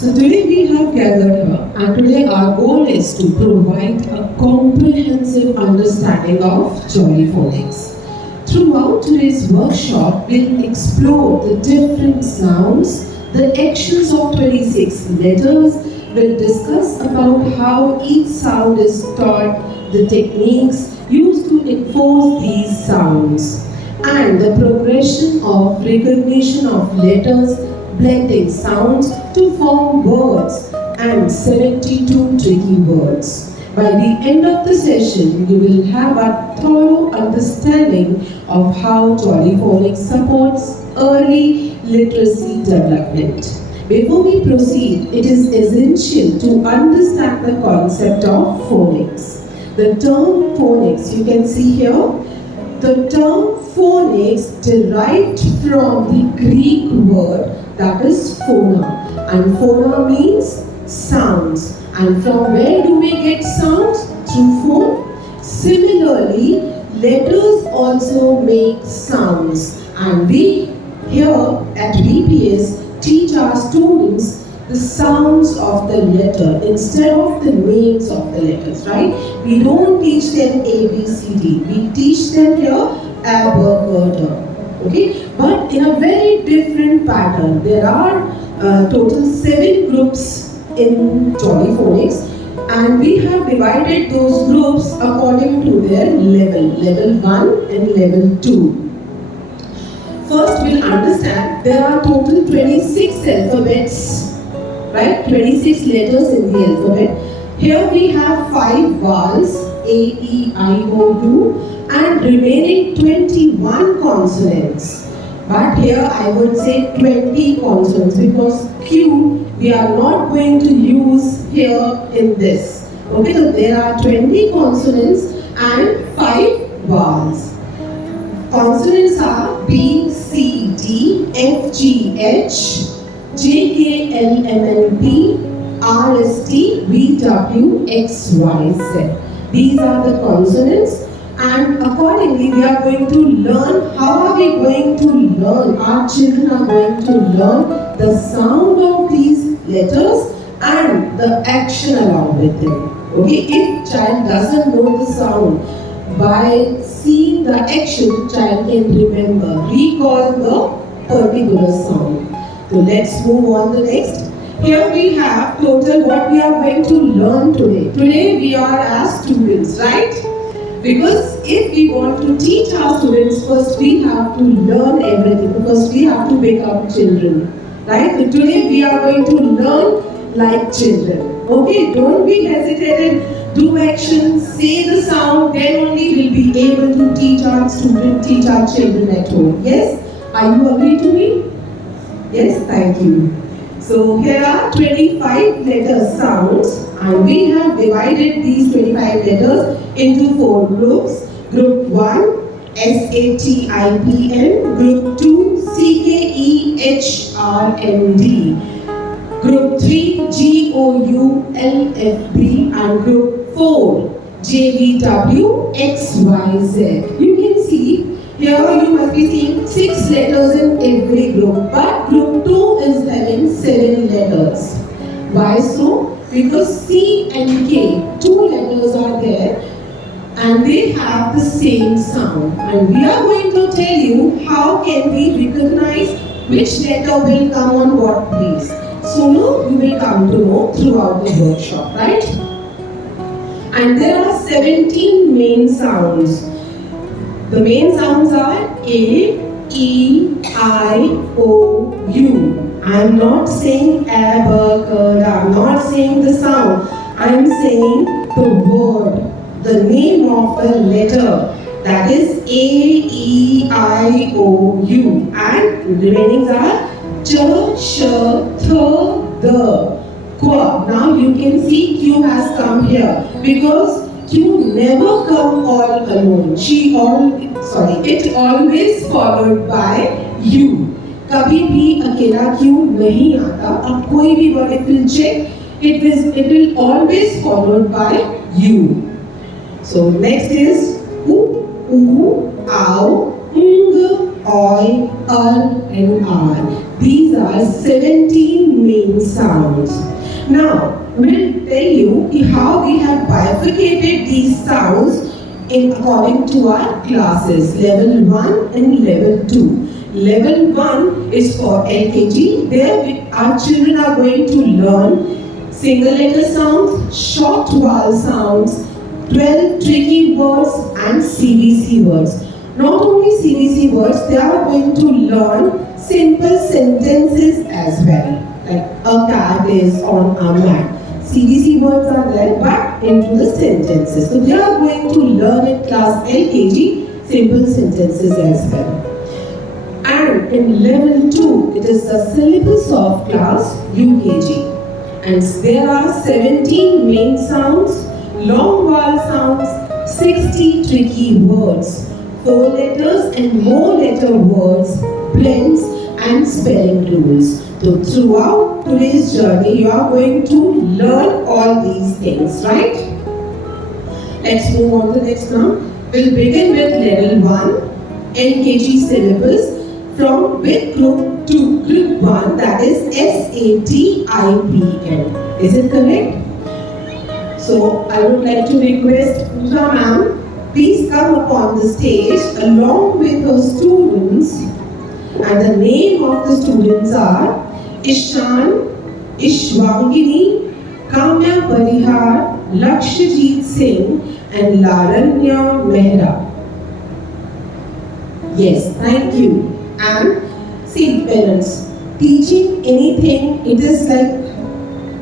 So today we have gathered here, and today our goal is to provide a comprehensive understanding of Jolly Phonics. Throughout today's workshop, we'll explore the different sounds, the actions of 26 letters. We'll discuss about how each sound is taught, the techniques used to enforce these sounds, and the progression of recognition of letters, blending sounds to form words, and 72 tricky words. By the end of the session, you will have a thorough understanding of how Jolly Phonics supports early literacy development. Before we proceed, it is essential to understand the concept of phonics. The term phonics, you can see here, the term phonics derived from the Greek word that is phona, and phona means sounds. And from where do we get sounds? Through phone. Similarly, letters also make sounds, and we here at VPS teach our students the sounds of the letter instead of the names of the letters, right? We don't teach them A, B, C, D. We teach them here abracadabra. Okay? But in a very different pattern. There are total 7 groups in Jolly Phonics, and we have divided those groups according to their level 1 and level 2. First, we'll understand there are total 26 alphabets, right? 26 letters in the alphabet. Here we have 5 vowels, A, E, I, O, U, and remaining 21 consonants. But here I would say 20 consonants because Q we are not going to use here in this. Okay, so there are 20 consonants and 5 vowels. Consonants are B, C, D, F, G, H, J, K, L, M, N, P, R, S, T, V, W, X, Y, Z. These are the consonants, and accordingly we are going to learn. How are we going to learn? Our children are going to learn the sound of these letters and the action along with them. Okay, if child doesn't know the sound, by seeing the action, child can remember, recall the particular sound. So let's move on to the next. Here we have total what we are going to learn today. Today we are as students, right? Because if we want to teach our students, first we have to learn everything. First we have to become children, right? So today we are going to learn like children. Okay, don't be hesitated. Do action, say the sound, then only we'll be able to teach our students, teach our children at home. Yes? Are you agree to me? Yes, thank you. So here are 25 letter sounds, and we have divided these 25 letters into 4 groups. Group 1, S-A-T-I-P-N. Group 2, C-K-E-H-R-N-D. Group 3, G-O-U-L-F-B. And Group 4, J-V-W-X-Y-Z. You can see here you must be seeing 6 letters in every group, but group 2 is having 7 letters. Why so? Because C and K, 2 letters are there and they have the same sound. And we are going to tell you how can we recognize which letter will come on what place. Sooner you will come to know throughout the workshop, right? And there are 17 main sounds. The main sounds are A, E, I, O, U. I am not saying abracadabra, I am not saying the sound. I am saying the word, the name of the letter. That is A, E, I, O, U. And remaining are Ch, Sh, Th, The, Qua. Now you can see Q has come here because Q never come all alone. It always followed by U. कभी भी अकेला Q नहीं आता. अब कोई भी word if you check, it will always followed by U. So next is U, Ow, Oi, and R. These are 17 main sounds. Now, we'll tell you how we have bifurcated these sounds according to our classes, level 1 and level 2. Level 1 is for LKG. There our children are going to learn single letter sounds, short vowel sounds, 12 tricky words and CVC words. Not only CVC words, they are going to learn simple sentences as well. Like a cat is on a mat. CVC words are there, but into the sentences. So they are going to learn in class LKG simple sentences as well. And in level 2, it is the syllabus of class UKG. And there are 17 main sounds, long vowel sounds, 60 tricky words, 4 letters and more letter words, blends and spelling rules. So throughout today's journey, you are going to learn all these things, right? Let's move on to the next one. We'll begin with level 1, LKG syllabus, from with group to group 1, that is SATIPN. Is it correct? So I would like to request Pooja ma'am, please come upon the stage along with her students. And the name of the students are Ishan, Ishwangini, Kamya Parihar, Lakshajit Singh and Laranya Mehra. Yes, thank you. And see parents, teaching anything, it is like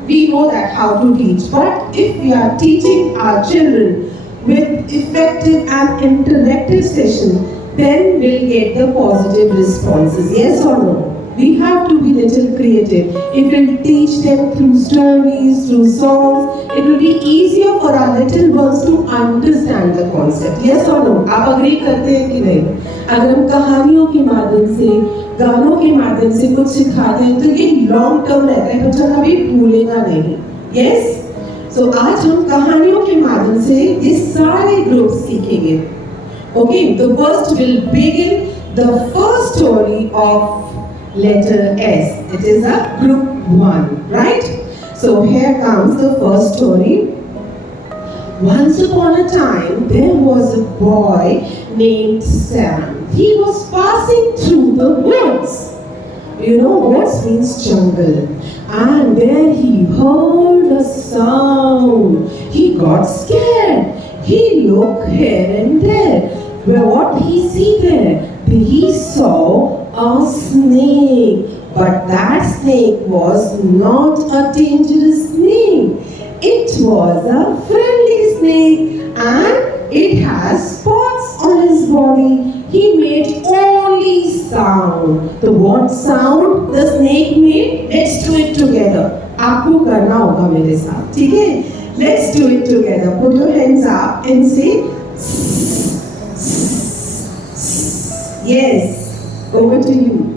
we know that how to teach, but if we are teaching our children with effective and interactive session, then we'll get the positive responses. Yes or no? We have to be little creative. If we'll teach them through stories, through songs, it will be easier for our little ones to understand the concept. Yes or no? आप agree करते हैं कि नहीं? अगर हम कहानियों के माध्यम से, गानों के माध्यम से कुछ सिखाते हैं तो ये लॉन्ग टर्म रहता है, बच्चा कभी भूलेगा नहीं. Yes? So आज हम कहानियों के माध्यम से ये सारे ग्रुप सीखेंगे. Okay, the first will begin the first story of letter S. It is a group 1, right? So here comes the first story. Once upon a time, there was a boy named Sam. He was passing through the woods. You know, woods means jungle. And there he heard a sound. He got scared. He looked here and there. Well, what he see there? He saw a snake. But that snake was not a dangerous snake. It was a friendly snake and it has spots on his body. He made only sound. The what sound the snake made? Let's do it together. आपको करना होगा मेरे साथ, ठीक है? Let's do it together. Put your hands up and say yes. Over to you.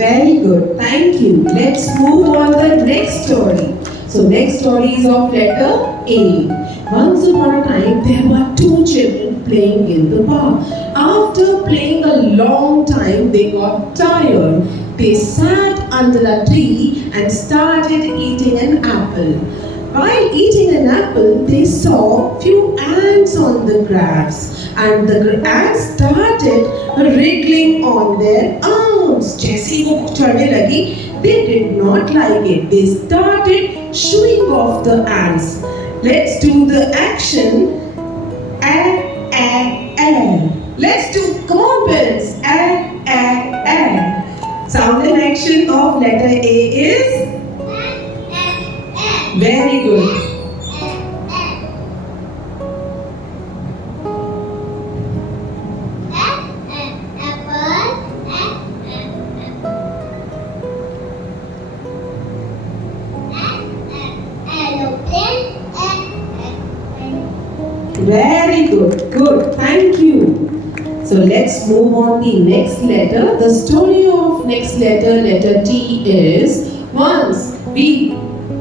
Very good, thank you. Let's move on to the next story. So next story is of letter A. Once upon a time, there were two children playing in the park. After playing a long time, they got tired. They sat under a tree and started eating an apple. While eating an apple, they saw few ants on the grass, and the ants started wriggling on their arms. जैसे ही वो चढ़ने लगी, they did not like it. They started shooing off the ants. Let's do the action. Let's do. Come on, parents. Sound and action of letter A is. Very good. Very good. Good. Thank you. So let's move on the next letter. The story of next letter, letter T, is once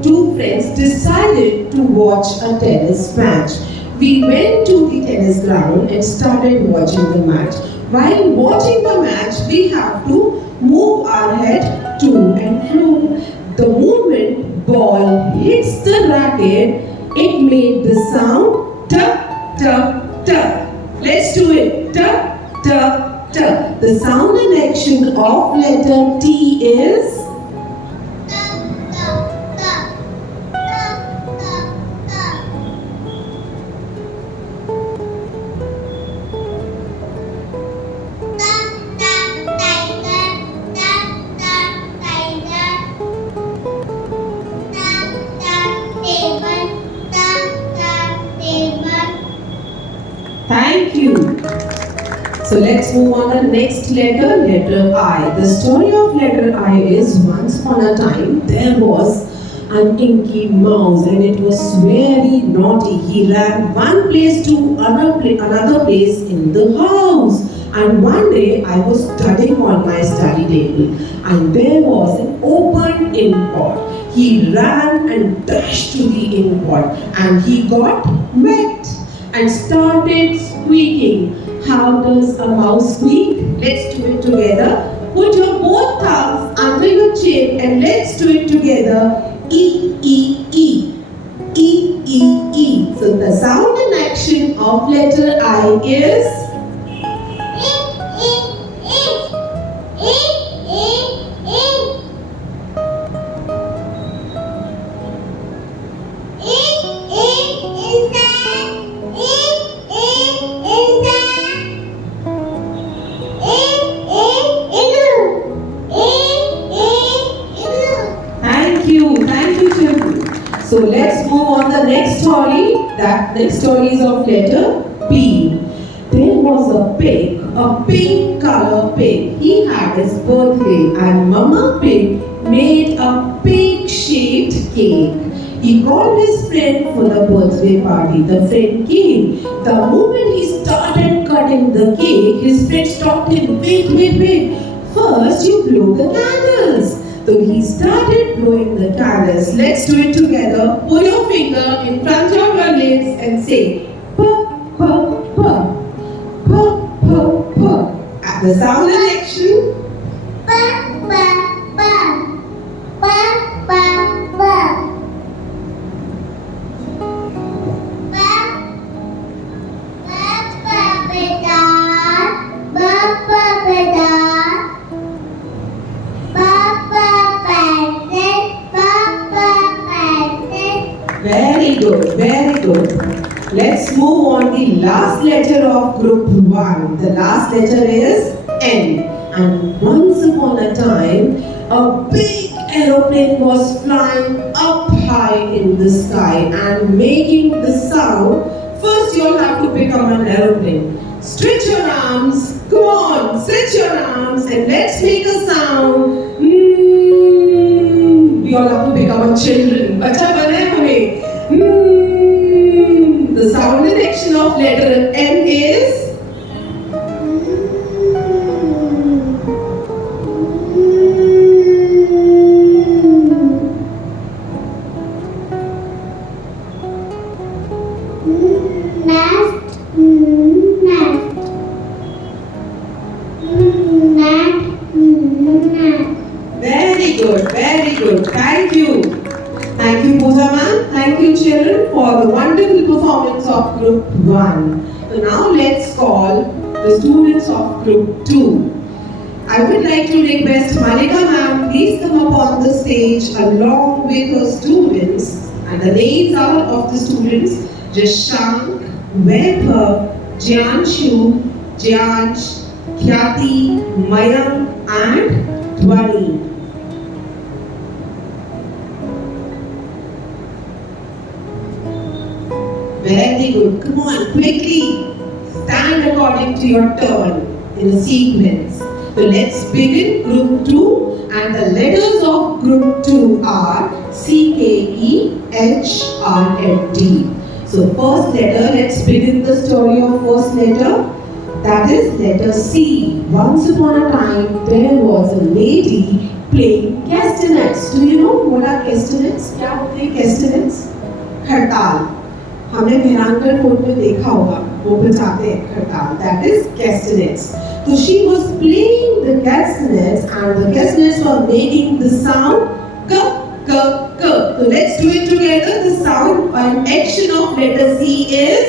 two friends decided to watch a tennis match. We went to the tennis ground and started watching the match. While watching the match, we have to move our head to and fro. The moment ball hits the racket, it made the sound tuck, tuck, tuck. Let's do it. Tuck, tuck, tuck. The sound and action of letter T is Thank you. So let's move on to the next letter, letter I. The story of letter I is once upon a time there was an inky mouse and it was very naughty. He ran one place to another place in the house. And one day I was studying on my study table and there was an open ink pot. He ran and dashed to the ink pot and he got wet and started squeaking. How does a mouse squeak? Let's do it together. Put your both thumbs under your chin and let's do it together. E, E, E. E, E, E. So the sound and action of letter I is So let's move on the next story. That next story is of letter P. There was a pig, a pink color pig. He had his birthday and Mama Pig made a pig-shaped cake. He called his friend for the birthday party. The friend came. The moment he started cutting the cake, his friend stopped him. Wait, wait, wait. First you blow the candles. So he started blowing the candles. Let's do it together. Put your finger in front of your lips and say puh, puh, puh. Puh, puh, puh. At the sound and action. Puh, puh, puh. Puh, puh, puh. Very good, very good. Let's move on the last letter of group 1. The last letter is N. And once upon a time, a big aeroplane was flying up high in the sky and making the sound. First you'll have to become an aeroplane. Stretch your arms. Come on, stretch your arms and let's make a sound. We all have to become a children. Bacha bane hame. The sound and action of letter M is Very good, very good. Thank you. Thank you, Pooja ma'am. Thank you, children, for the wonderful performance of Group 1. So now let's call the students of Group 2. I would like to request Malika ma'am, please come up on the stage along with her students. And the names are of the students: Jashank, Vaibhav, Jianshu, Jiansh, Khyati, Mayank, and Dhwani. Very good. Come on, quickly. Stand according to your turn in a sequence. So let's begin Group 2, and the letters of Group 2 are C, K, E, H, R, and D. So first letter, let's begin the story of first letter. That is letter C. Once upon a time, there was a lady playing castanets. Do you know what are castanets? क्या होते हैं castanets? खड़ताल. हमने Mehrangarh court में देखा होगा, वो बजाते हैं खड़ताल. That is castanets. So she was playing the castanets and the castanets were making the sound k, k, k. So let's do it together. The sound and action of letter C is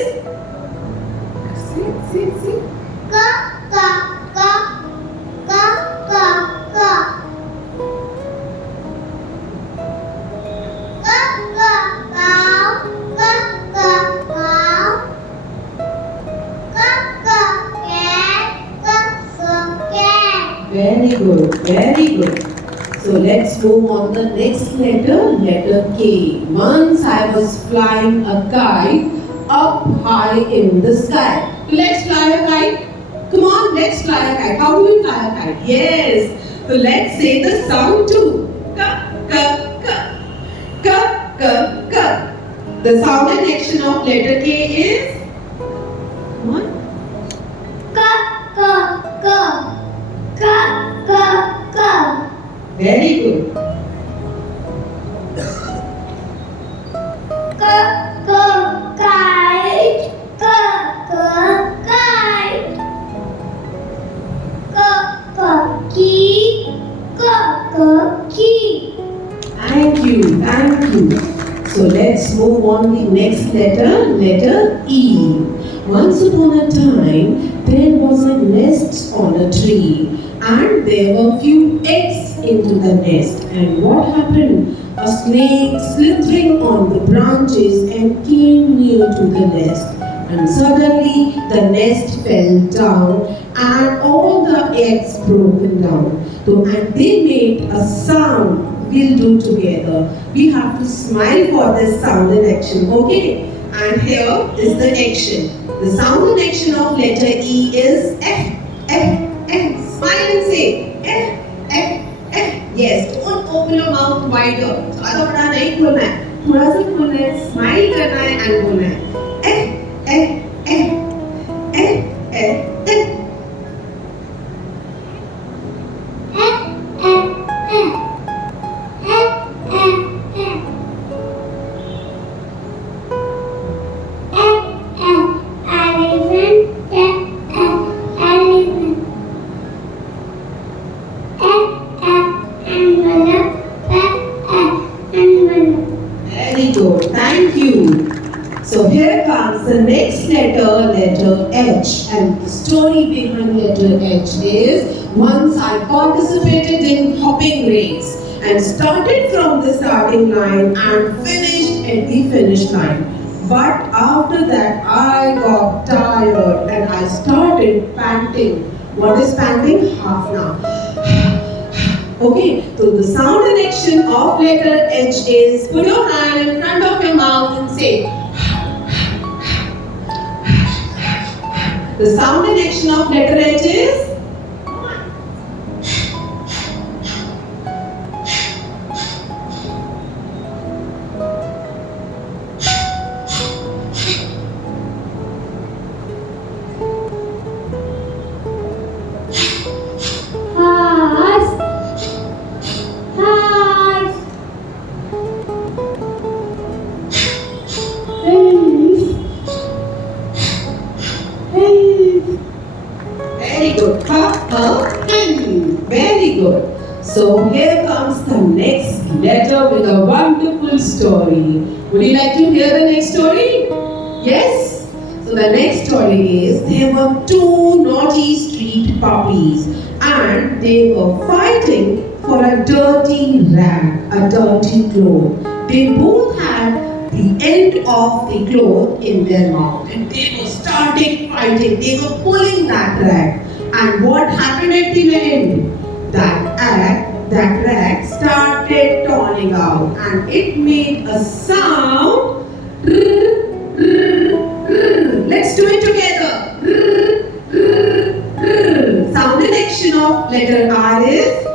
see. Ka, ka, ka, ka, ka, ka. Ka, ka, cow, ka, ka, cow. Ka, ka, cat, ka, cat. Very good, very good. So let's move on the next letter, letter K. Once I was flying a kite up high in the sky. Let's fly a kite. Come on, let's fly a kite. How do we fly a kite? Yes. So let's say the sound too. Ka, ka, ka. Ka, ka, ka. The sound and action of letter K is? Come on. Ka, ka, ka. Ka, ka, ka. Very good. Ka, ka, kite. Ka, ka, kite. Ka, ka, key. Ka, ka, key. Thank you, thank you. So let's move on the next letter, letter E. Once upon a time, there was a nest on a tree and there were few eggs into the nest. And what happened? A snake slithering on the branches and came near to the nest. And suddenly the nest fell down and all the eggs broken down. So, and they made a sound. We'll do together. We have to smile for this sound and action, okay? And here is the action. The sound and action of letter E is F, F, F. Smile and say F, F, F. Yes, don't open your mouth wider. ज़्यादा बड़ा नहीं खोलना है. थोड़ा सा खोलना है. Smile करना है and बोलना है. F, F, F, F, F, F. Very good. Thank you. So here comes the next letter, letter H. And the story behind letter H is, once I participated in hopping race and started from the starting line and finished at the finish line. But after that, I got tired and I started panting. What is panting? Half now. Okay, so the sound and action of letter H is, put your hand in front of your mouth and say. The sound and action of letter H is? Very good. Very good. So here comes the next letter with a wonderful story. Would you like to hear the next story? Yes? So the next story is, there were two naughty street puppies and they were fighting for a dirty rag, a dirty cloth. They both had the end of the cloth in their mouth and they were starting fighting. They were pulling that rag. And what happened at the end? That rag started turning out and it made a sound. Let's do it together. Sound and action of letter R is?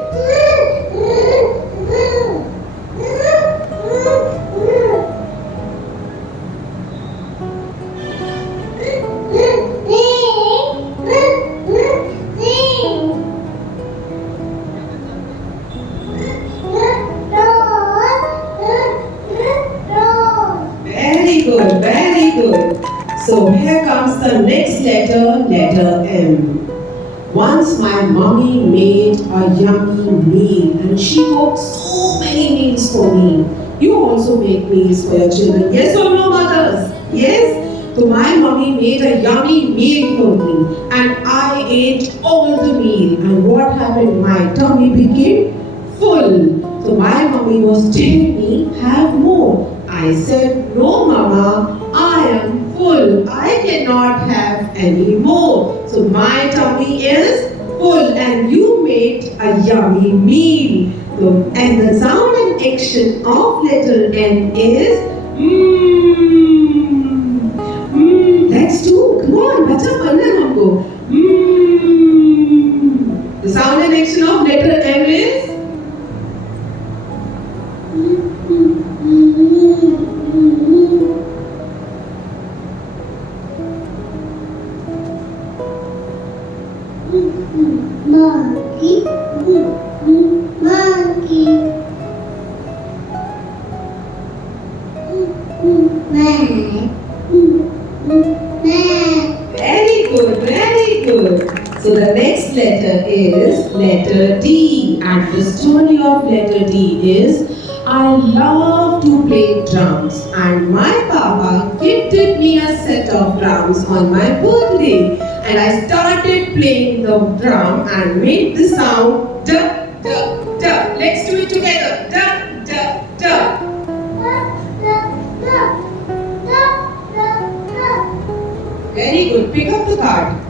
So here comes the next letter, letter M. Once my mommy made a yummy meal and she cooked so many meals for me. You also make meals for your children. Yes or no, mothers? Yes? So my mommy made a yummy meal for me and I ate all the meal. And what happened? My tummy became full. So my mommy was telling me, have more. I said, no mama, I am full. I cannot have any more. So my tummy is full and you made a yummy meal. So, and the sound and action of letter N is mmm. Let's do. Come on, bacha panna humko. The sound and action of letter M is monkey, monkey, man, man. very good, very good. So the next letter is letter D, and the story of letter D is I love to play drums, and my papa gifted me a set of drums on my birthday, and I started playing the drum and made the sound da da da. Let's do it together. Da da da. Very good. Pick up the card.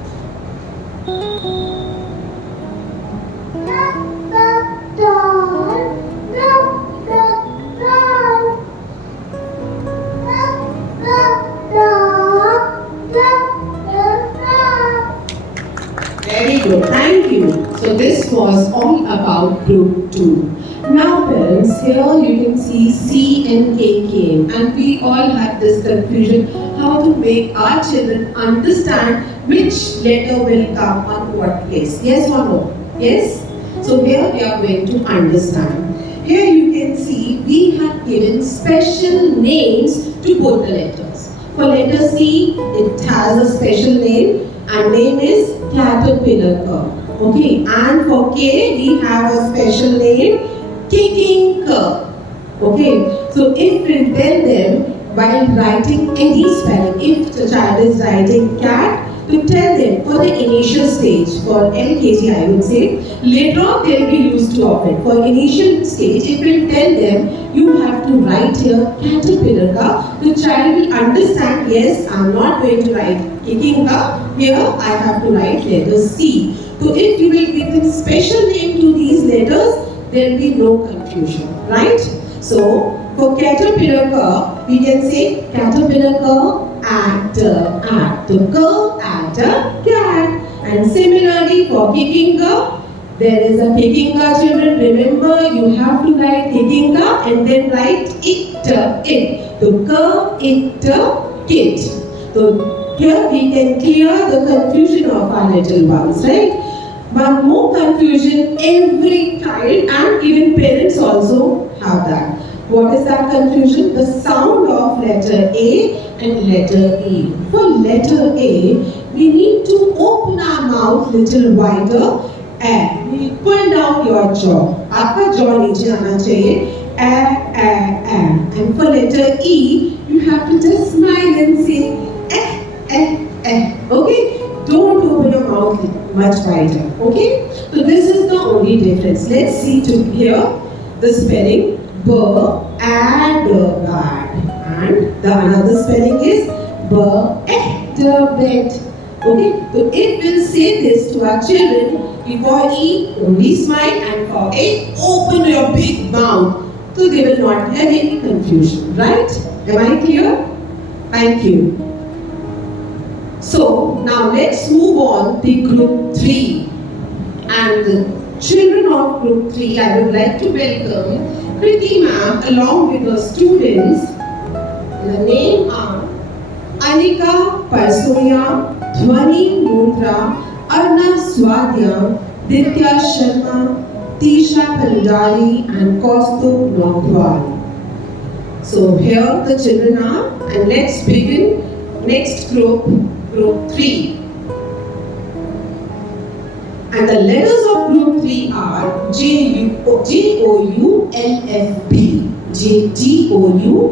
Very good, thank you. So this was all about group 2. Now parents, here you can see C and K came and we all had this confusion how to make our children understand which letter will come on what place. Yes or no? Yes? So here we are going to understand. Here you can see we have given special names to both the letters. For letter C, it has a special name and name is caterpillar. Okay, and for K, we have a special name, kicking curve. Okay, so if we tell them while writing any spelling, if the child is writing cat, to tell them for the initial stage, for LKG I would say, later on they will be used to of it. For initial stage, if we tell them, you have to write here caterpillar ka, the child will understand, yes, I am not going to write kicking ka, here I have to write letter C. So if you will give them special name to these letters, there will be no confusion, right? So for caterpillar ka, we can say caterpillar ka at the ka at a cat. And similarly for kicking ka, there is a kicking ka children. Remember you have to write kicking ka and then write it. So ka, it, kit. So here we can clear the confusion of our little ones, right? One more confusion every child and even parents also have that. What is that confusion? The sound of letter A and letter E. For letter A, we need to open our mouth little wider and we pull down your jaw. Aapka jaw niche aana chahiye. And for letter E, you have to just smile and say Okay? Don't open your mouth much wider. Okay? So this is the only difference. Let's see to here the spelling bad. And the another spelling is bed. Okay? So if we'll say this to our children, for E, only smile, and for A, open your big mouth. So they will not have any confusion. Right? Am I clear? Thank you. So now let's move on to group 3. And the children of group 3, I would like to welcome Kriti ma'am along with her students. The name are Anika Parsoya, Dhwani Mundra, Arna Swadya, Ditya Sharma, Tisha Pandari and Kaustubh Nogwal. So here the children are, and let's begin next group, group 3. And the letters of group 3 are J-O-U-L-F-B. J-G-O-U-L-F-B.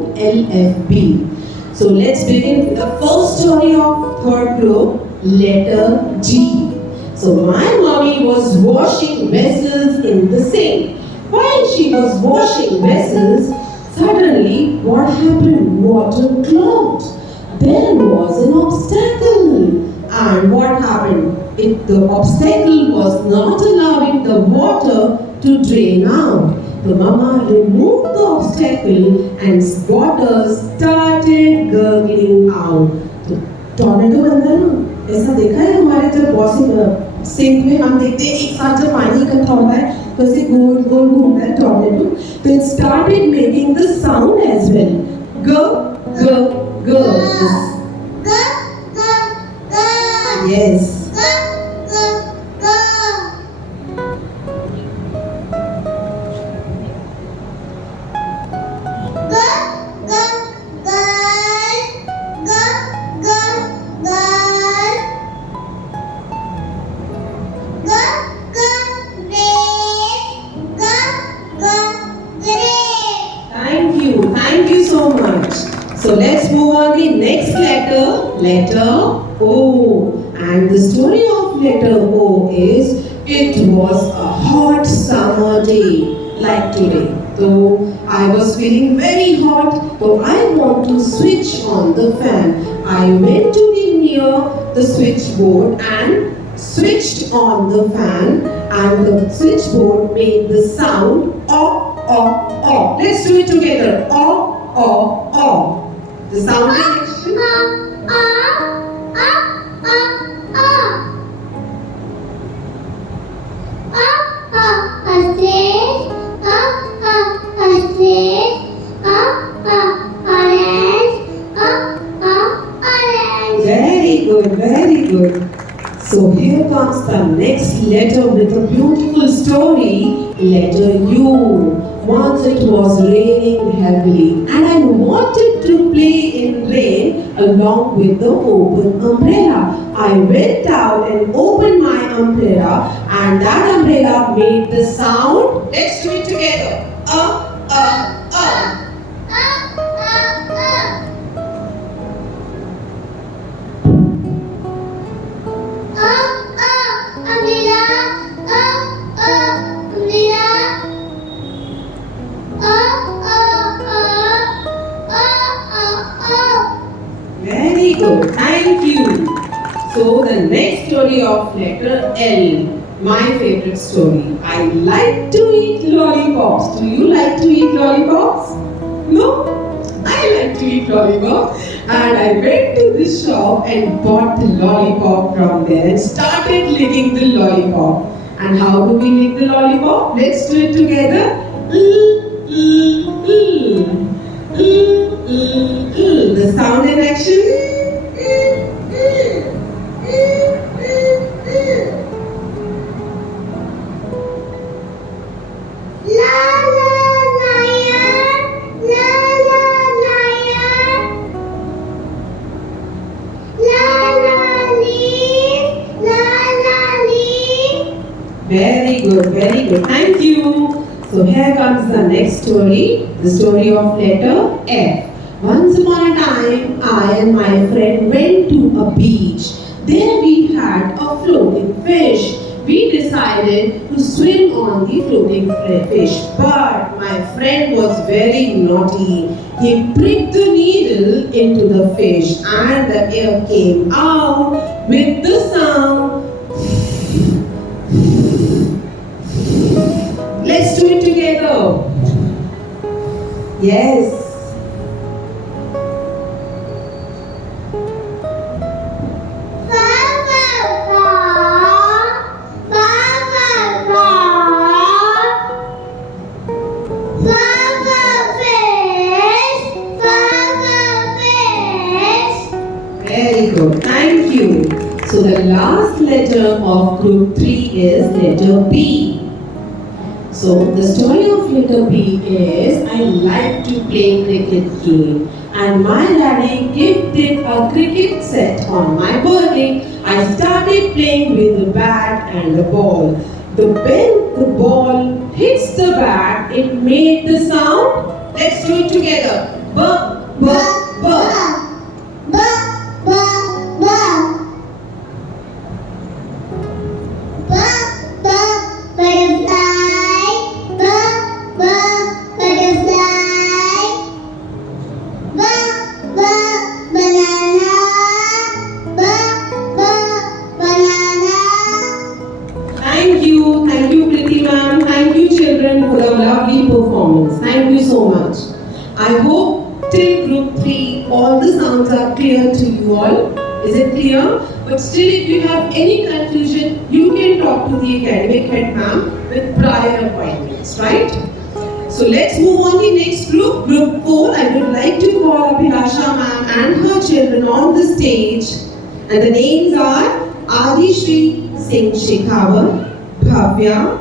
So let's begin with the first story of third group, letter G. So my mommy was washing vessels in the sink. While she was washing vessels, suddenly what happened? Water clogged. There was an obstacle. And what happened? The obstacle was not allowing the water to drain out. The mama removed the obstacle and water started gurgling out. तो tornado बनता है ना, ऐसा देखा है हमारे जब washing sink में हम देखते हैं एक साथ जब पानी इकट्ठा होता है तो ऐसे गोल गोल घूमता है टॉर्नेडो. तो it started making the sound as well. G g g. Yes. Thank you so much. So let's move on the next letter O. And the story of letter O is, it was a hot summer day like today. So I was feeling very hot, so I want to switch on the fan. I went to near the switchboard and switched on the fan, and the switchboard made the sound O. Let's do it together. O. The sound in action. Very good. So here comes the next letter with a beautiful story, letter U. Once it was raining heavily and I wanted to play in rain along with the open umbrella. I went out and opened my umbrella, and that umbrella made the sound. Let's do it together. Very good, thank you. So the next story of letter L, my favorite story. I like to eat lollipops. Do you like to eat lollipops? No? I like to eat lollipops. And I went to the shop and bought the lollipop from there and started licking the lollipop. And how do we lick the lollipop? Let's do it together. The sound in action. Very good, thank you. So here comes the next story, the story of letter F. Once upon a time, I and my friend went to a beach. There we had a floating fish. We decided to swim on the floating fish, but my friend was very naughty. He pricked the needle into the fish and the air came out with the sound. Let's do it together. Yes. Very good. Thank you. So the last letter of group 3 is letter B. So the story of letter B is, I like to play cricket game. and my daddy gifted a cricket set on my birthday. I started playing with the bat and the ball. When the ball hits the bat, it made the sound. Let's do it together. Buh, buh, buh. Thank you, Kriti ma'am. Thank you, children, for a lovely performance. Thank you so much. I hope till group 3 all the sounds are clear to you all. Is it clear? But still, if you have any confusion, you can talk to the academic head ma'am with prior appointments, right? So let's move on to the next group. Group 4, I would like to call Abhilasha ma'am and her children on the stage. And the names are Adishri Singh Shekhawat, Bhavya,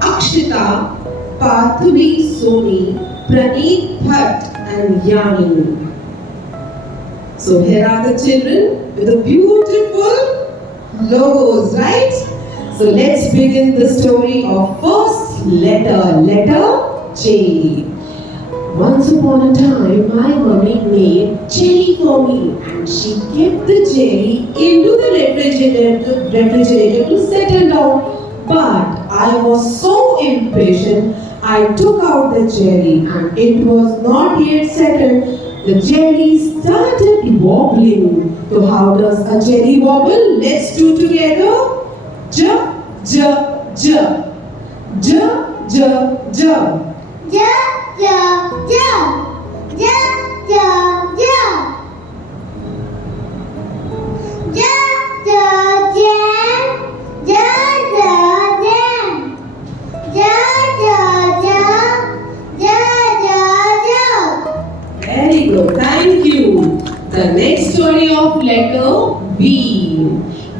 Akshita, Parthavi Soni, Praneet Bhatt and Yani. So here are the children with the beautiful logos, right? So let's begin the story of first letter J. Once upon a time, my mummy made jelly for me and she kept the jelly into the refrigerator to settle down. But I was so impatient, I took out the jelly and it was not yet settled. The jelly started wobbling. So how does a jelly wobble? Let's do together. J, j, j. J, j, j. Very good, thank you. The next story of letter B.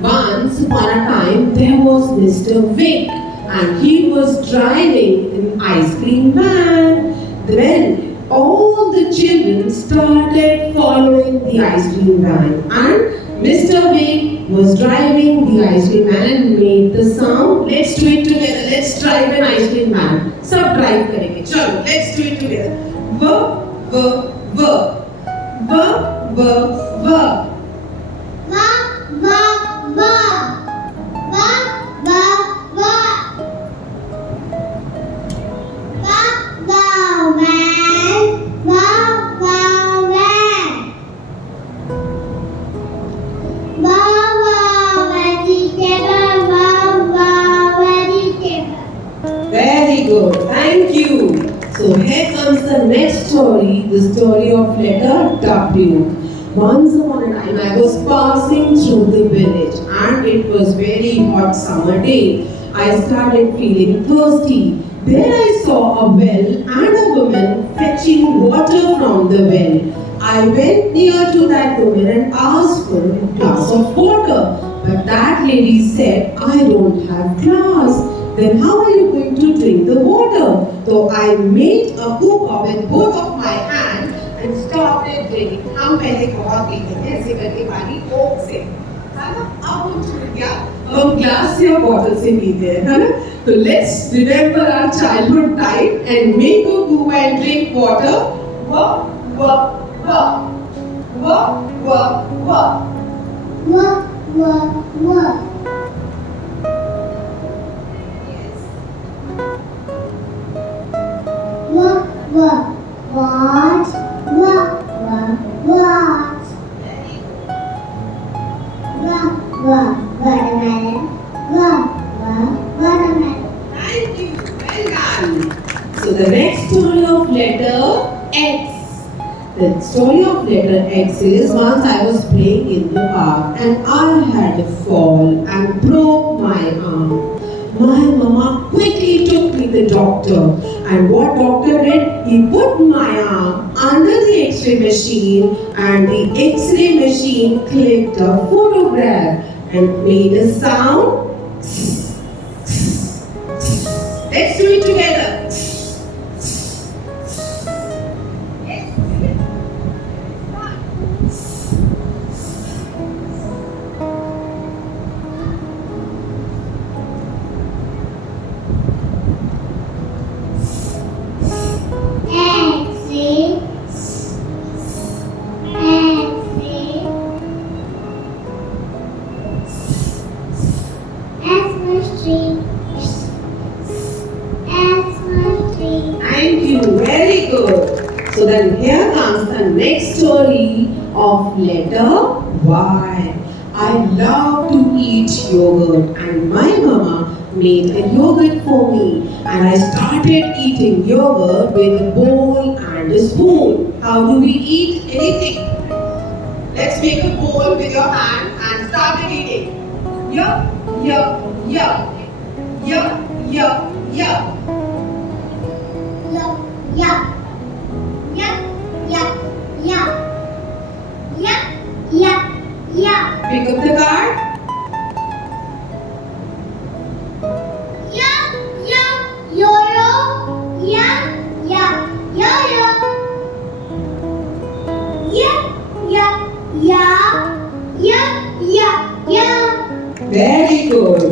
Once upon a time, there was Mr. Vic and he was driving an ice cream van. Then all the children started following the ice cream van and Mr. Vic was driving the ice cream van and made the sound. Let's do it together. Let's drive an ice cream van. Sab drive karenge. Chalo, let's do it together. V, v, v. V, v, v. Very good, thank you. So here comes the next story, the story of letter W. Once upon a time I was passing through the village and it was very hot summer day. I started feeling thirsty. There I saw a well and a woman fetching water from the well. I went near to that woman and asked for a glass of water. But that lady said, I don't have glass. Then how are you going to drink the water? So I made a hookah with both of my hands and started drinking. हम पहले बहुत पीते थे ऐसे करके पानी Coke से, है ना? अब हम छूट गया, हम ग्लास या बॉटल से पीते हैं, है ना? So let's remember our childhood time and make a hookah and drink water. Wa wa wa wa wa wa wa wa wa. What? What? What? What? Watermelon. Watermelon. Thank you. Well done. So the next story of letter X. The story of letter X is once I was playing in the park and I had a fall and broke my arm. My mama quickly took me to the doctor, and what doctor did? He put my arm under the X-ray machine and the X-ray machine clicked a photograph and made a sound. Let's do it together. you. Very good. So then here comes the next story of letter Y. I love to eat yogurt and my mama made a yogurt for me and I started eating yogurt with a bowl and a spoon. How do we eat anything? Let's make a bowl with your hand and start eating. Yup, yup, yup. Yup, yup, yup. Yup, yup. Yup, yup, yup. Yup, yup, yup. Pick up the card. Yup, yup, yo-yo. Yup, yup, yo-yo. Yup, yup, yup. Yup, yup, yup. Very good.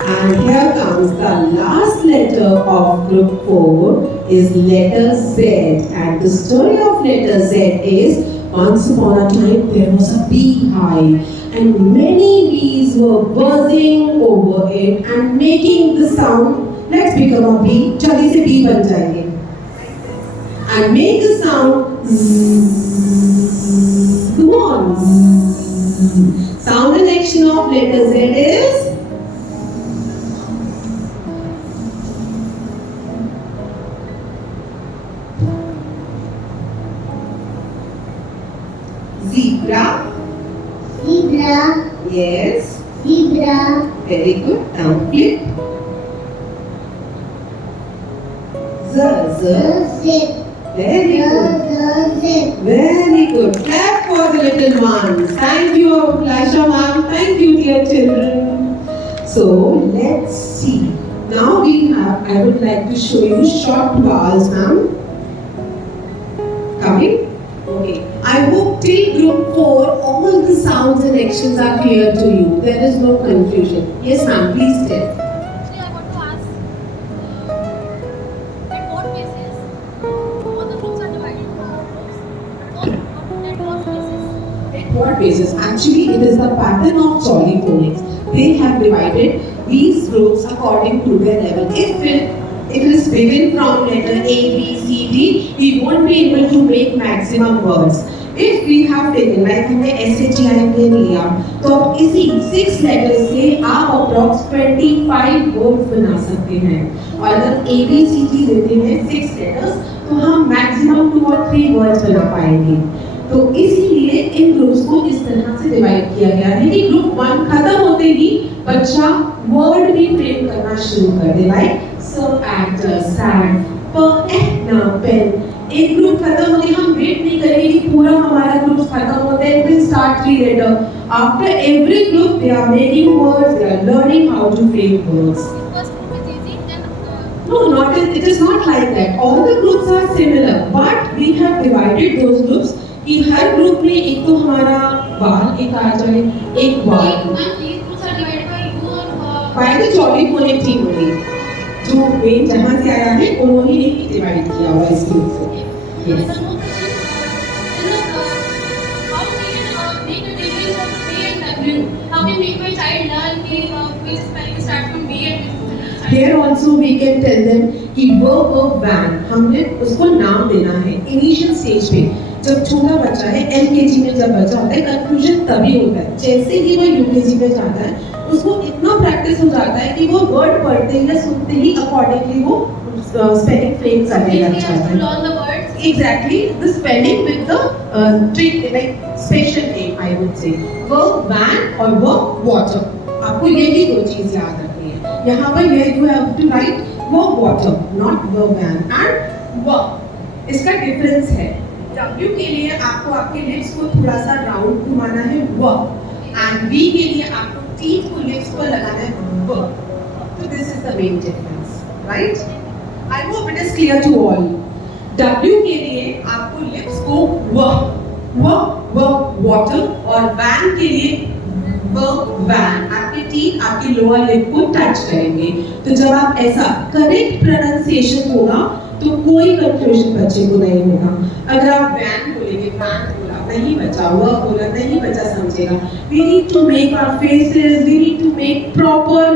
And here comes the last letter of group 4 is letter Z. And the story of letter Z is once upon a time there was a beehive and many bees were buzzing over it and making the sound. Let's become a bee. Jaldi se bee ban jayenge. And make the sound zzz. Come on. Zzz. Sound and action of letter Z is zebra. Zebra, Yes. zebra. Very good. Down flip. Z. Zip, Very good. zip. Very good. Clap for the little ones. Thank you, Lasha ma'am. Thank you, dear children. So let's see. Now I would like to show you short vowels, ma'am. Coming? Okay. I hope till group 4 all the sounds and actions are clear to you. There is no confusion. Yes, ma'am. Please tell. Actually, I want to ask, at what basis all the groups are divided into groups? At what basis? What basis? Actually, it is the pattern of Jolly Phonics. They have divided these groups according to their level. If it is begin from letter A, B, C, D, we won't be able to make maximum words. If we have taken like हमने SHIN लिया, तो आप इसी 6 letters से आप approx 25 words बना सकते हैं. और अगर A, B, C, D लेते हैं 6 letters, तो हम maximum 2 और 3 words बना पाएंगे. तो इसीलिए इन ग्रुप्स को इस तरह से डिवाइड किया गया है कि ग्रुप 1 खत्म होते ही बच्चा वर्ड भी फ्रेम करना शुरू कर दे. Like sir, actor, sad, pen, pen. एक ग्रुप खत्म होते हम वेट नहीं करेंगे कि पूरा हमारा ग्रुप खत्म होता है. फिर start 3 letter. After every group they are making words, they are learning how to frame words. First group is easy, then No, it is not like that. All the groups are similar, but we have divided those groups कि हर group में एक तो हमारा बाल एक आ जाए, एक बाल these groups are divided by you or by the Jolly Phonic team only. जो मेन जहाँ से आया है उन्होंने ही डिवाइड किया हुआ इस ग्रुप को. Yes. How we can make a difference of B and W? How can make my child learn which spelling start from B and which Here also we can tell them कि verb van हमने उसको नाम देना है initial stage पे. जब छोटा बच्चा है LKG में जब बच्चा होता है कंफ्यूजन तभी होता है. जैसे ही वो UKG में जाता है उसको इतना प्रैक्टिस हो जाता है कि वो वर्ड पढ़ते ही या सुनते ही अकॉर्डिंगली वो स्पेलिंग फ्रेम करने लग जाता है. learn the words? Exactly, the spelling with the trick like special name I would say. Verb van और verb water. आपको यही दो चीज याद रखनी है. यहाँ पर you have to write verb water, not verb van and verb. इसका डिफरेंस है. W के लिए आपको आपके लिप्स को थोड़ा सा राउंड घुमाना है verb, and V के लिए आपको टीथ को लिप्स पर लगाना है verb. So this is the main difference, right? I hope it is clear to all. W के लिए आपको लिप्स को water और van के लिए van. आपके टीथ आपके लोअर लिप को टच करेंगे. तो जब आप ऐसा करेक्ट प्रोनाउंसिएशन होगा तो कोई कंफ्यूजन बच्चे को नहीं होगा. अगर आप वैन बोलेंगे, वैन बोला नहीं बच्चा, वह बोला नहीं बच्चा समझेगा. We need to make our faces, we need to make proper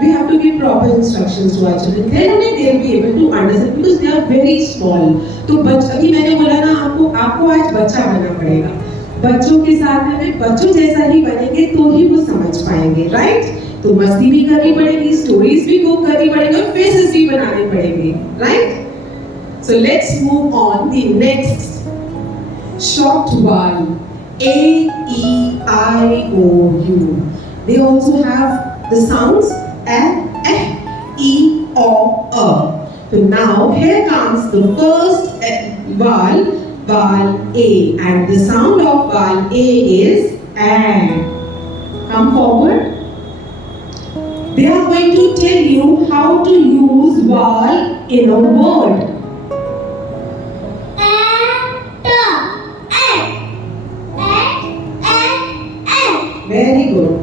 We have to give proper instructions to our children. Then only they'll be able to understand because they are very small. तो अभी मैंने बोला ना आपको आज बच्चा बनना पड़ेगा. बच्चों के साथ में बच्चों जैसा ही बनेंगे तो ही वो समझ पाएंगे, राइट? तो मस्ती भी करनी पड़ेगी, स्टोरीज भी बुक करनी पड़ेगी और फेसेस भी बनाने पड़ेंगे, right? So let's move on the next short vowel A, E, I, O, U. They also have the sounds A, E, O, A. So now here comes the first vowel, vowel A, and the sound of vowel A is A. Come forward. They are going to tell you how to use vowel in a word. Very good.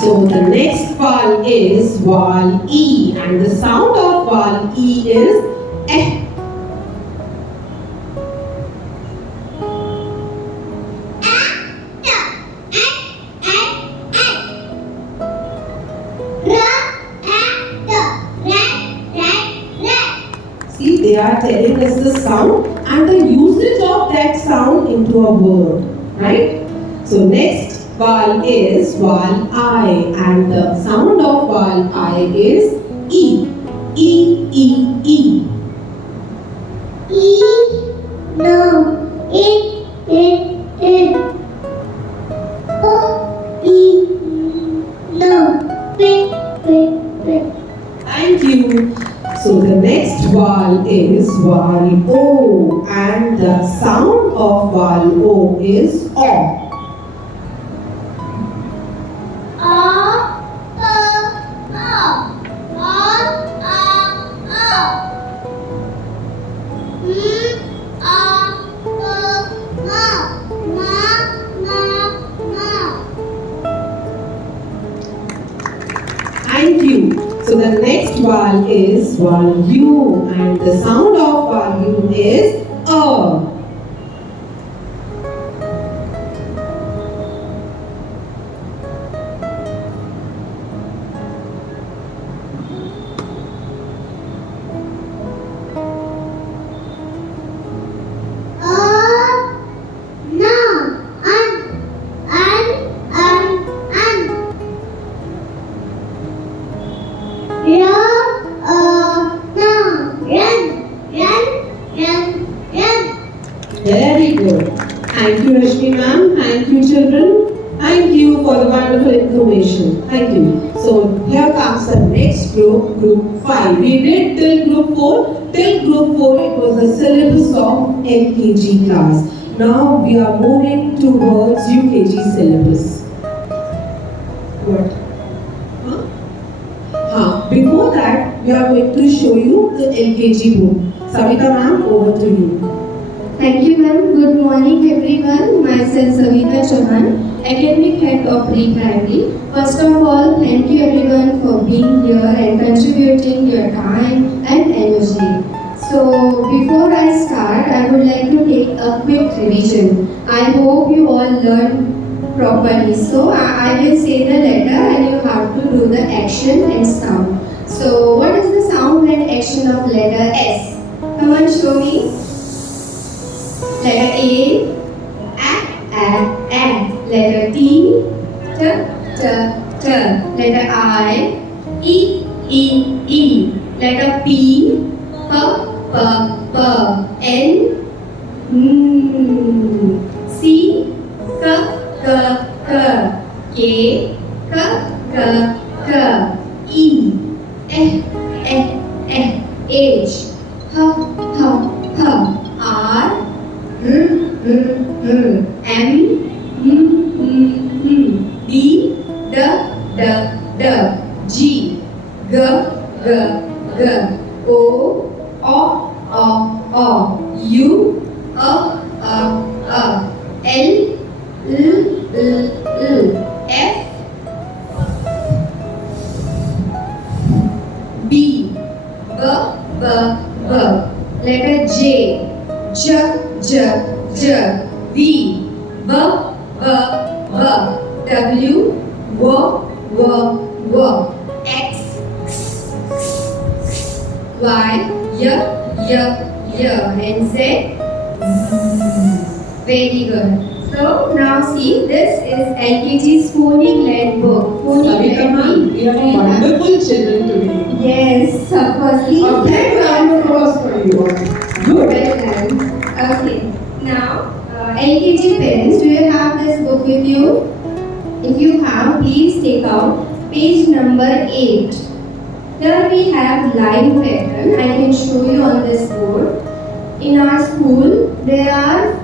So the next vowel is vowel E, and the sound of vowel E is eh. See, they are telling us the sound and the usage of that sound into a word, right? So next vowel is vowel I, and the sound of vowel I is E. E, E, E. E, no, it. O, E, no, wait. Thank you. So the next vowel is vowel O, and the sound of vowel O is O. Thank you. So the next vowel is vowel U, and the sound of vowel U is A. Very good. Thank you, Rashmi ma'am. Thank you, children. Thank you for the wonderful information. Thank you. So here comes the next group, group 5. We did till group 4. Till group 4 it was the syllabus of LKG class. Now we are moving towards UKG syllabus. What? Before that, we are going to show you the LKG book. Savita ma'am, over to you. Thank you, ma'am. Good morning, everyone. Myself, Savita Chauhan, Academic Head of Pre-Primary. First of all, thank you everyone for being here and contributing your time and energy. So, before I start, I would like to take a quick revision. I hope you all learned properly. So, I will say the letter and you have to do the action and sound. So, what is the sound and action of letter S? Come on, show me. Letter A, letter T, T. Letter I, E. Letter P, P. N, C, K. K, E, H, H, R, M, D, G, G, O, U, L, F, B, B. Letter J, J, V, B, B, B, W, W, X, Y, Y, and Z. Very good. So now see, this is LKG's phonic land book. Savita ma'am, we have wonderful children today. Yes, of course. A big round of applause for you. Good. Well done. Okay. Now, LKG parents, do you have this book with you? If you have, please take out page number 8. Here we have line pattern. I can show you on this board. In our school, there are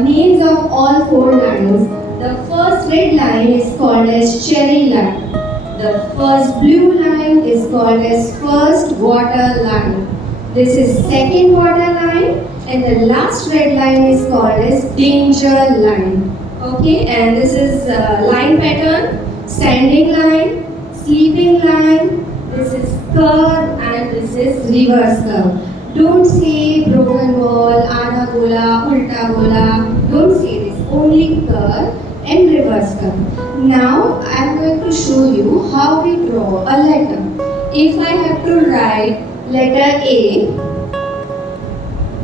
names of all 4 lines. The first red line is called as cherry line. The first blue line is called as first water line. This is second water line, and the last red line is called as danger line. Okay, and this is line pattern, standing line, sleeping line, this is curve, and this is reverse curve. Don't say broken ball, आधा गोला, उल्टा गोला. Don't say this. Only curve and reverse curve. Now I am going to show you how we draw a letter. If I have to write letter A,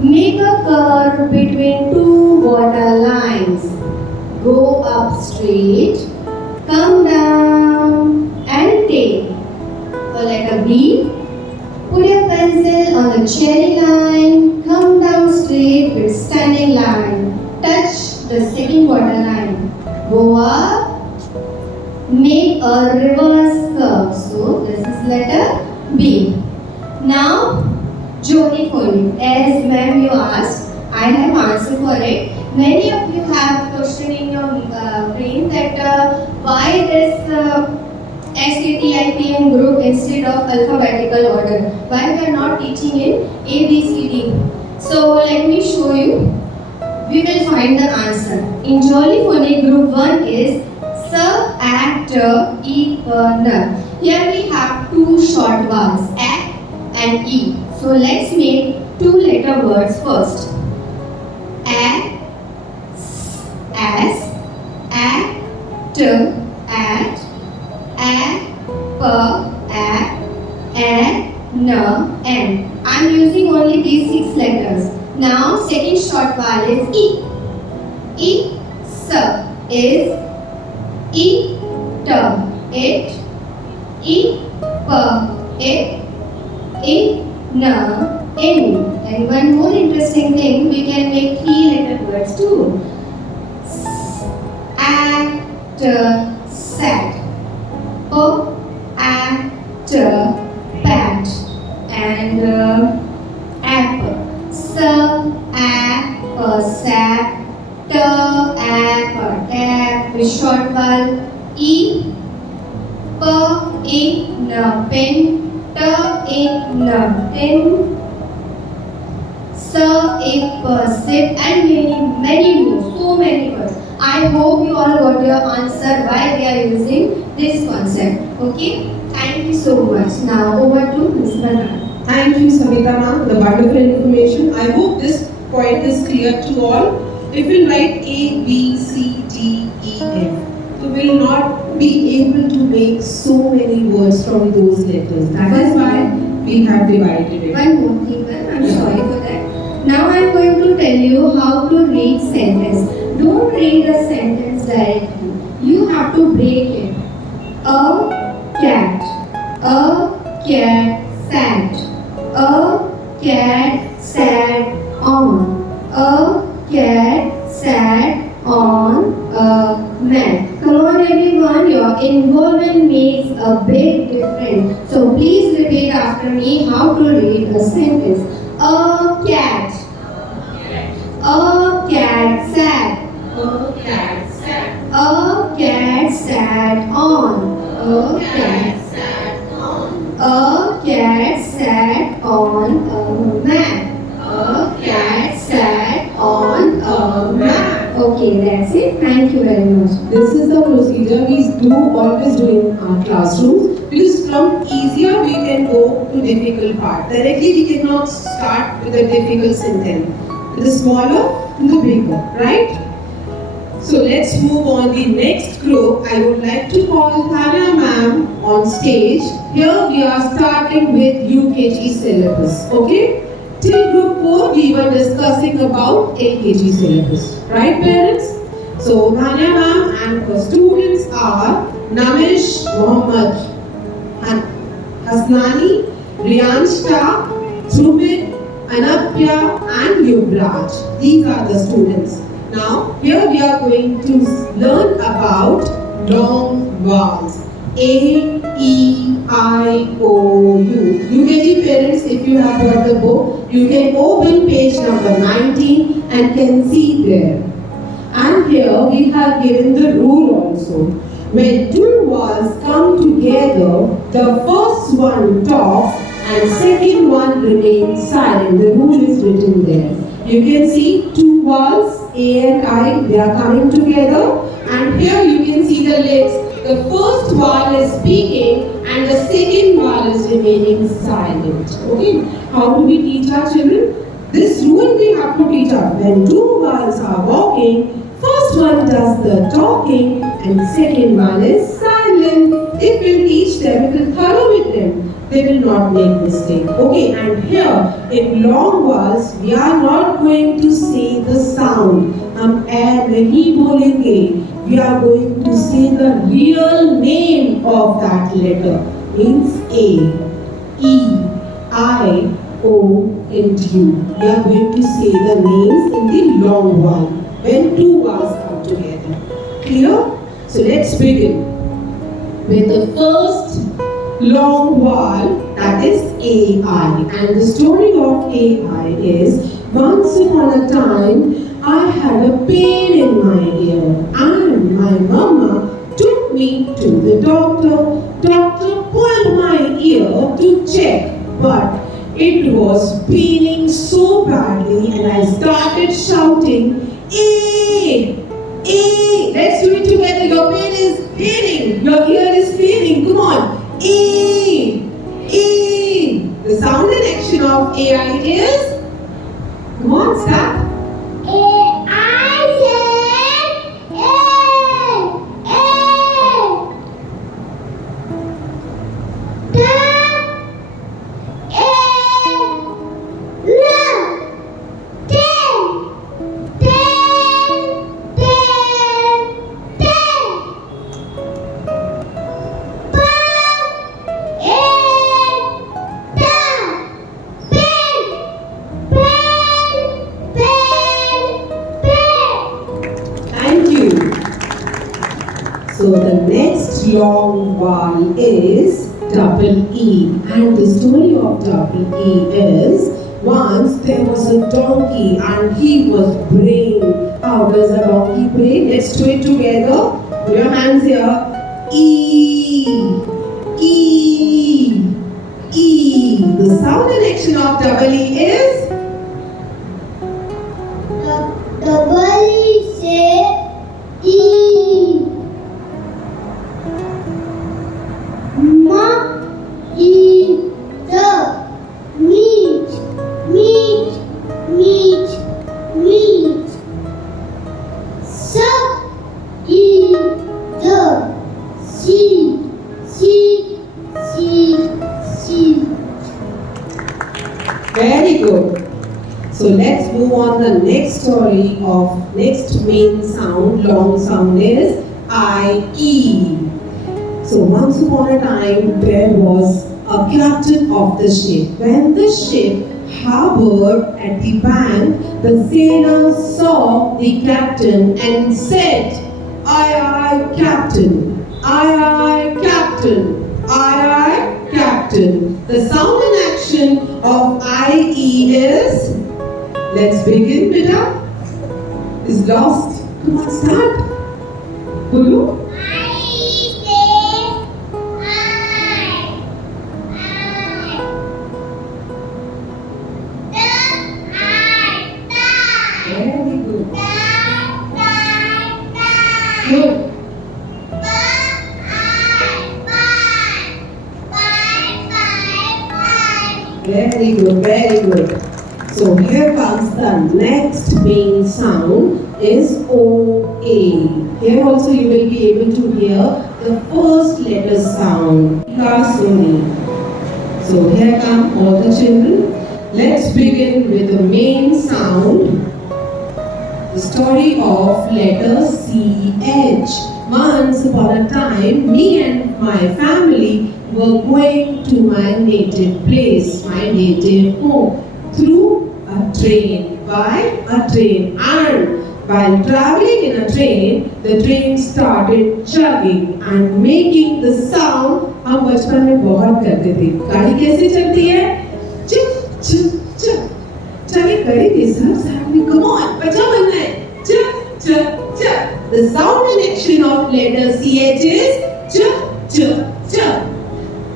make a curve between 2 water lines. Go up straight, come down, and take. For letter B, put your pencil on the cherry line, come down straight with standing line, touch the second water line, go up, make a reverse curve. So this is letter B. Now, Jodi phonics. As ma'am you asked, I have answer for it. Many of you have question in your brain that why this SATIPM group instead of alphabetical order. Why we are not teaching in A, B, C, D. So let me show you. We will find the answer. In Jolly Phonics group 1 is sub, act, e, n. Here we have 2 short vowels, a and e. So let's make 2 letter words first. A, as, act, at, n. I am using only these 6 letters. Now second short vowel is e. E, s is e, t, it, e, p, it, e, n, in. And one more interesting thing, we can make 3 letter words too. Act, sat. Act, pat, and app. Sap, tap, with short vowel e, in, pin, in, tin, sip, and many more, so many words. I hope you all got your answer why we are using this concept. Okay, thank you so much. Now over to Ms. Bharat. Thank you, Savita ma'am, for the wonderful information. I hope this point is clear to all. If we write A, B, C, D, E, F, we will not be able to make so many words from those letters. That is why we have divided it. One more thing, ma'am. I'm sorry for that. Now I'm going to tell you how to read sentence. Don't read the sentence directly. You have to break it. A cat sat. A cat sat on. A cat sat on a mat. Come on everyone, your involvement makes a big difference. So please repeat after me how to read a sentence. A cat. A cat sat. A cat sat. A cat sat on. A cat sat on. A cat sat on a mat. A cat sat on a mat. Okay, that's it. Thank you very much. This is the procedure we always do in our classrooms, because from easier we can go to difficult part. Directly we cannot start with a difficult sentence. The smaller to the bigger, right? So let's move on the next group. I would like to call Tanya ma'am on stage. Here we are starting with UKG syllabus, okay? Till group 4 we were discussing about LKG syllabus, right parents? So Tanya ma'am and her students are Namish, Mohammed, Hasnani, Riyanshta, Sumit, Anapya and Yuvraj. These are the students. Now, here we are going to learn about long vowels. A, E, I, O, U. UKG parents, if you have got the book, you can open page number 19 and can see there. And here we have given the rule also. When two vowels come together, the first one talks and second one remains silent. The rule is written there. You can see two vowels, A and I, they are coming together. And here you can see the lips. The first vowel is speaking and the second vowel is remaining silent. Okay? How do we teach our children? This rule we have to teach our. When two vowels are walking, first one does the talking and second one is silent. If we teach them, if we thorough with them, they will not make mistake. Okay, and here in long vowels, we are not going to say the sound. हम ऐ नहीं बोलेंगे. We are going to say the real name of that letter. Means A, E, I, O, and U. We are going to say the names in the long vowel when two vowels come together. Clear? So let's begin with the first long vowel, that is AI. And the story of AI is, once upon a time, I had a pain in my ear and my mama took me to the doctor. Doctor pulled my ear to check, but it was paining so badly and I started shouting, A! A! Let's do it together. Your pain is paining. Your ear is paining. Come on. A! A! The sound and action of AI is, come on, start. So the next long vowel is double E. And the story of double E is, once there was a donkey and he was braying. How does a donkey bray? Let's do it together. Put your hands here. E. E. E. The sound and action of double E is? Double E say E. Ma, E, the, meat, meat, meat, meat. Sa, E, the, seed, seed, seed, seed. Very good. So let's move on. The next story of next main sound, long sound is I-E. So once upon a time there was a captain of the ship. When the ship harbored at the bank, the sailors saw the captain and said, Aye, aye, captain. Aye, aye, captain. Aye, aye, captain. The sound and action of I-E is, let's begin, beta. Is lost. Come on, start. Bolu. Very good. Good. Very good, very good. So here comes the next main sound is OA. Here also you will be able to hear the first letter sound. Kasuni. So here come all the children. Let's begin with the main sound. The story of letter CH. Once upon a time, me and my family were going to my native place, my native home, through a train, by a train. And while traveling in a train, the train started chugging and making the sound हम बचपन में बहुत करते थे. गाड़ी कैसे चलती है? चुप चुप चुप. चलिए करेंगे सब साथ में. Come on, बच्चा बनना है. Chup, chup, chup. The sound and action of letter CH is chup, chup, chup.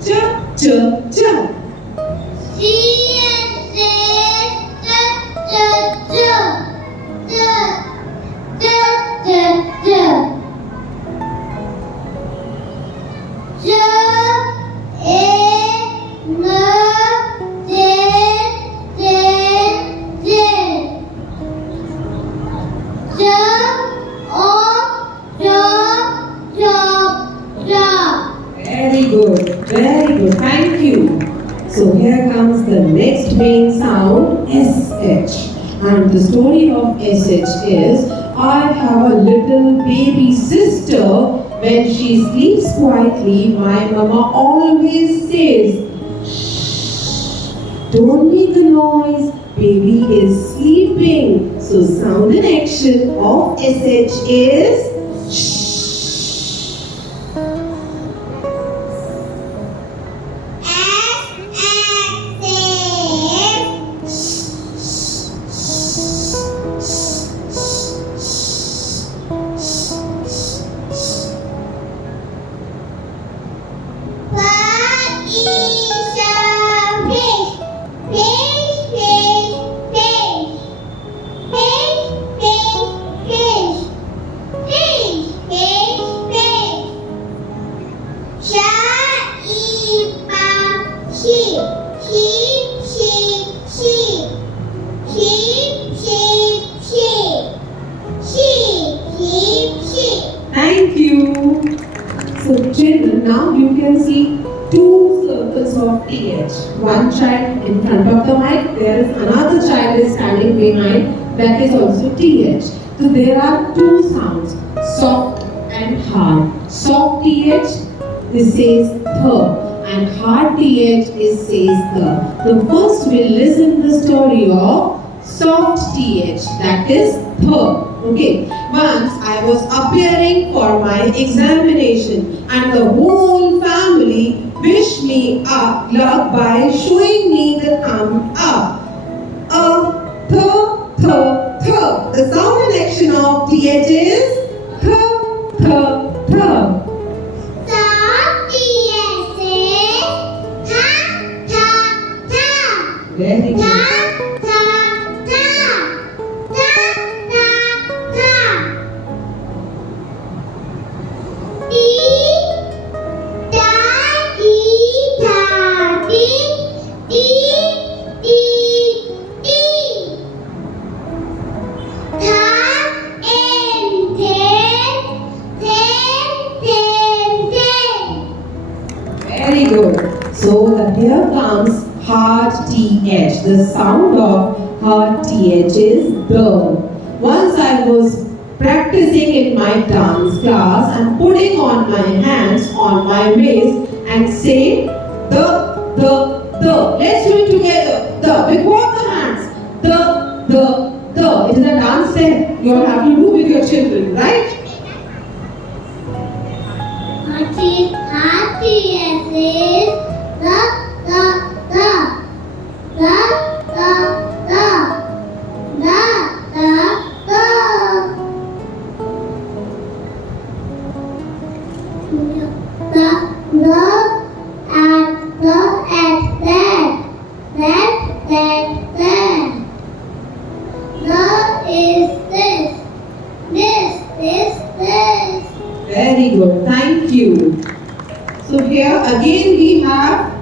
Chup, chup, chup. Very good, very good. Thank you. So here comes the next main sound, SH. And the story of SH is, I have a little baby sister. When she sleeps quietly, my mama always says, shh, don't make a noise, baby is sleeping. So sound and action of SH is shh. Thank you. So children, now you can see two circles of TH. One child in front of the mic, there is another child is standing behind, that is also TH. So there are two sounds, soft and hard. Soft TH, this says the, and hard TH is says the. So first we'll listen the story of soft TH, that is the. Okay, once I was appearing for my examination and the whole family wished me luck by showing me the thumb up. The sound and action of TH is th. Very good. Very good. So here comes hard TH. The sound of hard TH is the. Once I was practicing in my dance class and putting on my hands on my waist and say the. Let's do it together. The. With both the hands. The. It is a dance step you all have to do with your children, right? Very good, thank you. So here again we have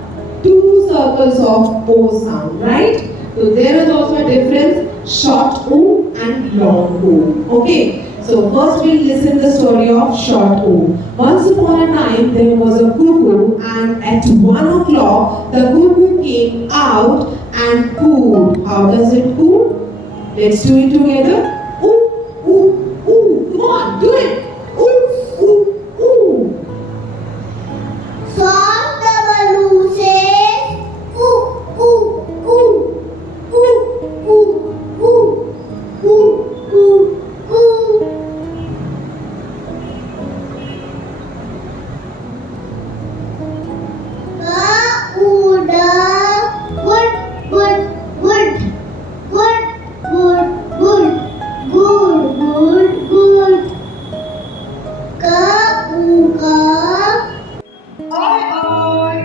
two circles of O sound, right? So there is also a difference, short O and long O. Okay. So first we'll listen the story of short O. Once upon a time there was a cuckoo, and at 1 o'clock the cuckoo came out and cooed. How does it coo? Let's do it together. Ooh, ooh, ooh. Come on, do it. Ooh, ooh, ooh. Soft double O says ooh, ooh, ooh, ooh, ooh, ooh, ooh, ooh, ooh. Uda, wood, wood, wood, wood, wood, wood, good, good, good. Ka, uka. Oi, oi.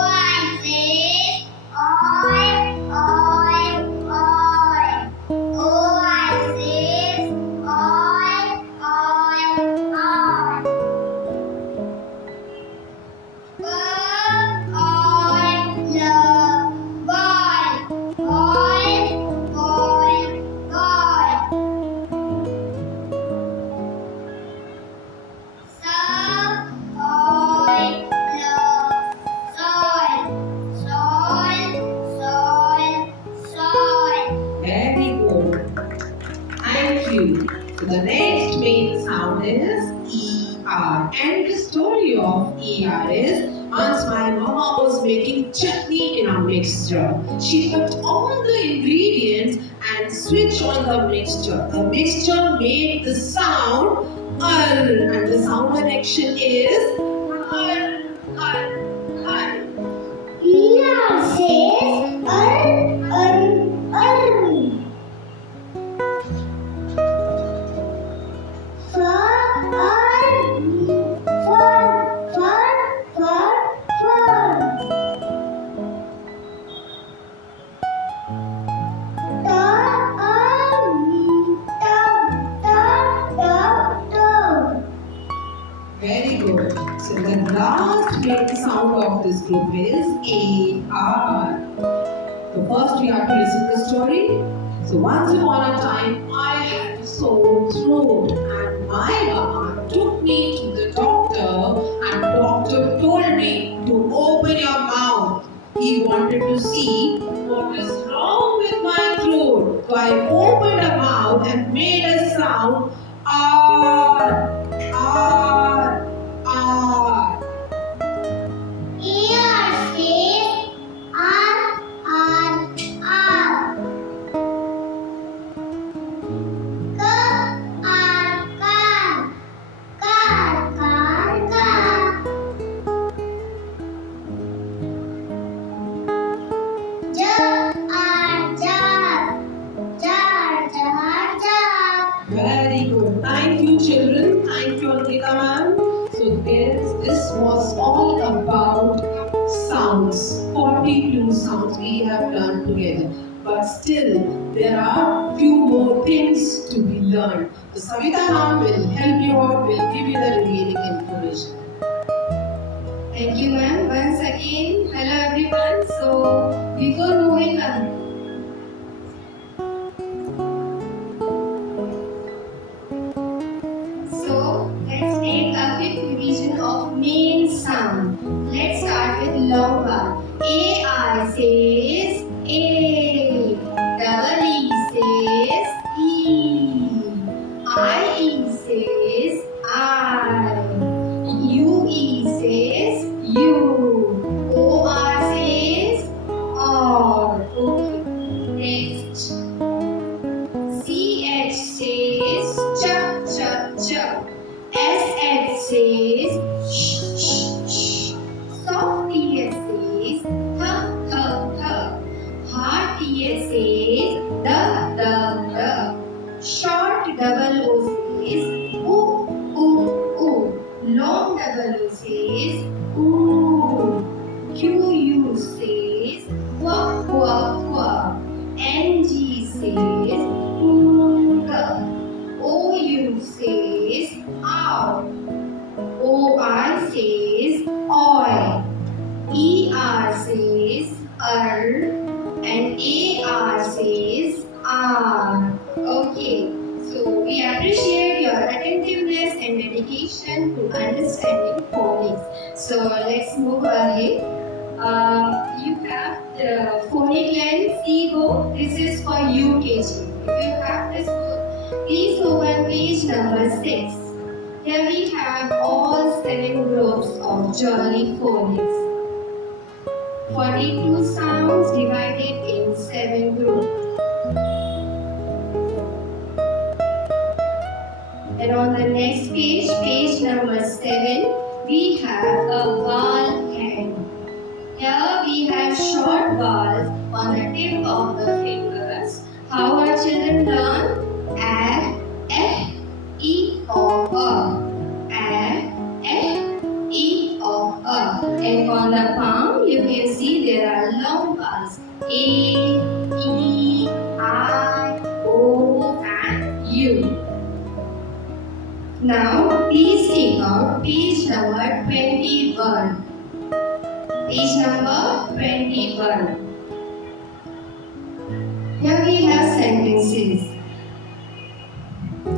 I say oi, oi, oi. I say oi, oi, oi. I love boy, boy, boy, boy. Soy, love, soy. Very good. Thank you. So the next main sound is ER. And the story of ER is once my mama was making chutney in a mixture. She put all the ingredients and switched on the mixture. The mixture made the sound and the sound connection is Here says very good. So the last main sound of this group is AR. So first we have to listen to the story. So once upon a time I had a sore throat and my mama took me to the doctor and doctor told me to open your mouth. He wanted to see what is wrong with my throat. So I opened a mouth and made a sound R R R. Here says R. Car. Jar. Very good. Thank you, children. Thank you, Ankita ma'am. So this was all about sounds. 42 sounds we have learned together. But still, there are few more things to be learned. So Savita ma'am will help you out, will give you the remaining information. Thank you, ma'am. Once again, hello everyone. So, before moving on, let's take a quick revision of main sound. Let's start with long vowel. A says A. Double E says E. I says I. UE says U. OR says OR. Okay. Next. CH says ch. SH says sh. Soft TS says th. Hard TS says the. Short double O says oo. Long double O says ooh. QU says qua. NG says ng. OU says ow. OI says oi. ER says and and dedication to understanding phonics. So let's move ahead. You have the phonic line C book. This is for UKG. If you have this book, please open page number 6. Here we have all 7 groups of jolly phonics. 42 sounds divided in 7 groups. And on the next page, page number 7, we have a vowel hand. Here we have short vowels on the tip of the fingers. How our children learn? A, E, or A. E, or A. And on the palm, you can see there are long vowels. A, E, I, O, and U. Now, please take out page number 21. Page number 21. Here we have sentences.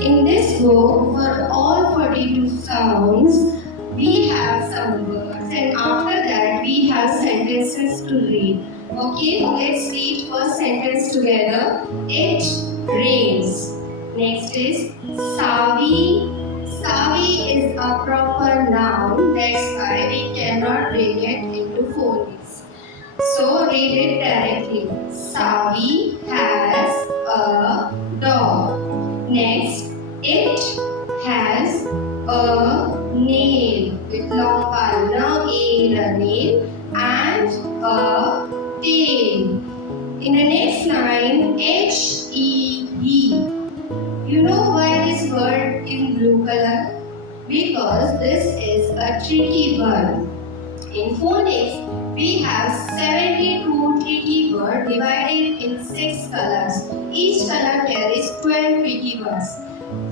In this book, for all 42 sounds, we have some words, and after that, we have sentences to read. Okay, let's read first sentence together. It rains. Next is Savi. Savi is a proper noun, that's why we cannot read it into phonics. So read it directly. Savi has a dog. Next, it has a nail with long vowel, a nail, and a tail. In the next line, H-E-E. You know why this word in blue color? Because this is a tricky word. In phonics, we have 72 tricky words divided in 6 colors. Each color carries 12 tricky words.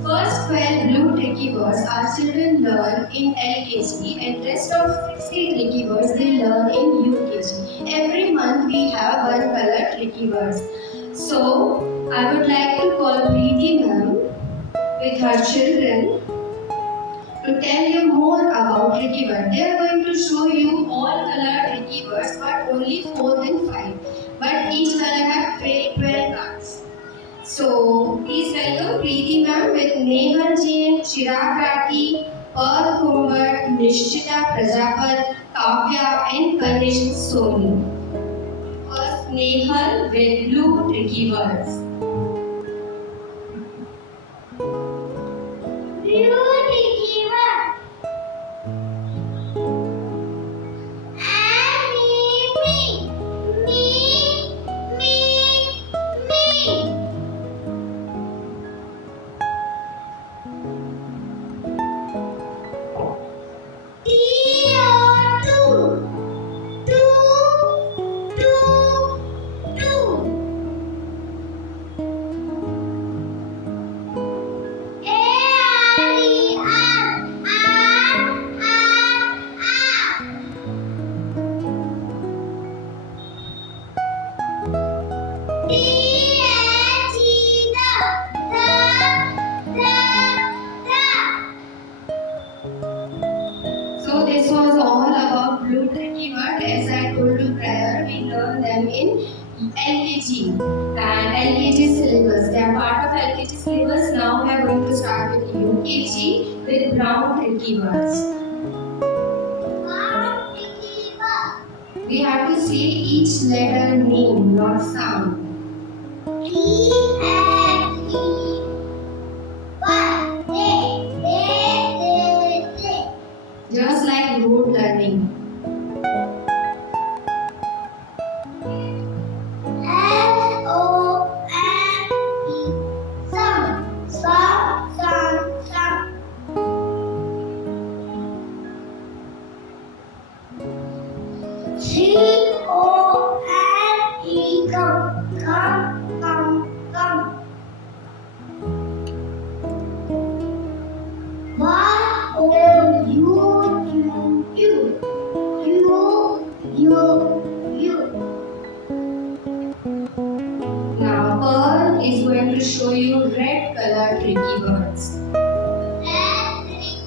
First 12 blue tricky words our children learn in LKG, and rest of 60 tricky words they learn in UKG. Every month we have one color tricky words. So, I would like to call Preeti ma'am with her children to tell you more about tricky words. They are going to show you all color tricky words, but only 4 and 5. But each color have 12 cards. So, please welcome Preeti ma'am with Nehal Jain, Chirag Rathi, Pearl Kumbar, Nishchita Prajapat, Kavya, and Kanish Soni. First, Nehal with blue tricky words. Beauty word. Me. So this was all about blue tricky word. As I told you prior, we learn them in LKG and LKG syllabus. They are part of LKG syllabus. Now we are going to start with UKG with brown tricky words. We have to say each letter name, not sound. Just like rote learning. Now Pearl is going to show you red color tricky words. Red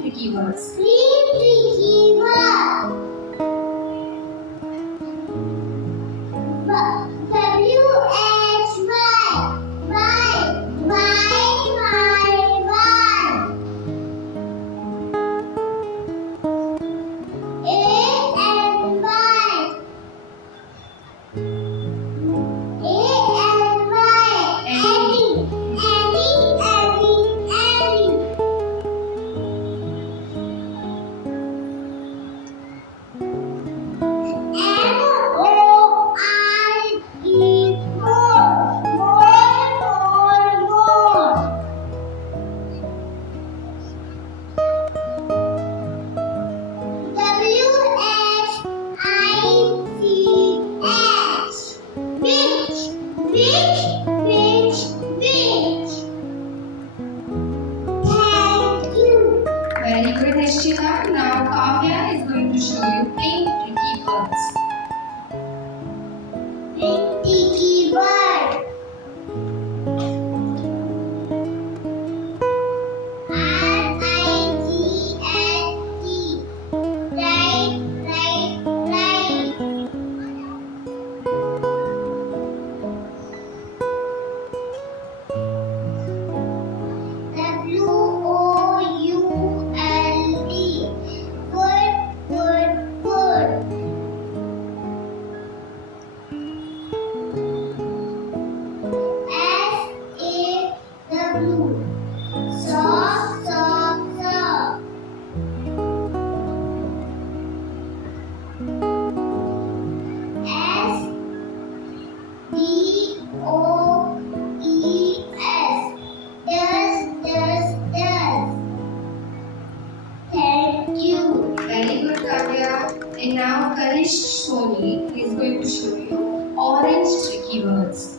tricky words. Three tricky words. W-H-Y. Why? A-N-Y. A-N-Y. Annie. M-O-R-E. More. W-H-I-C-H. Which. Thank you. Very good, Nishchita. Now Kavya is going to show you pink tricky words. Tricky word. R-I-G-H-T. Right. W-O-U-L-D. Good. S-A-W. Soft. S-D-O-E-S. Does. Thank you. Very good, Kavya. And now Karish Soni is going to show you orange tricky words.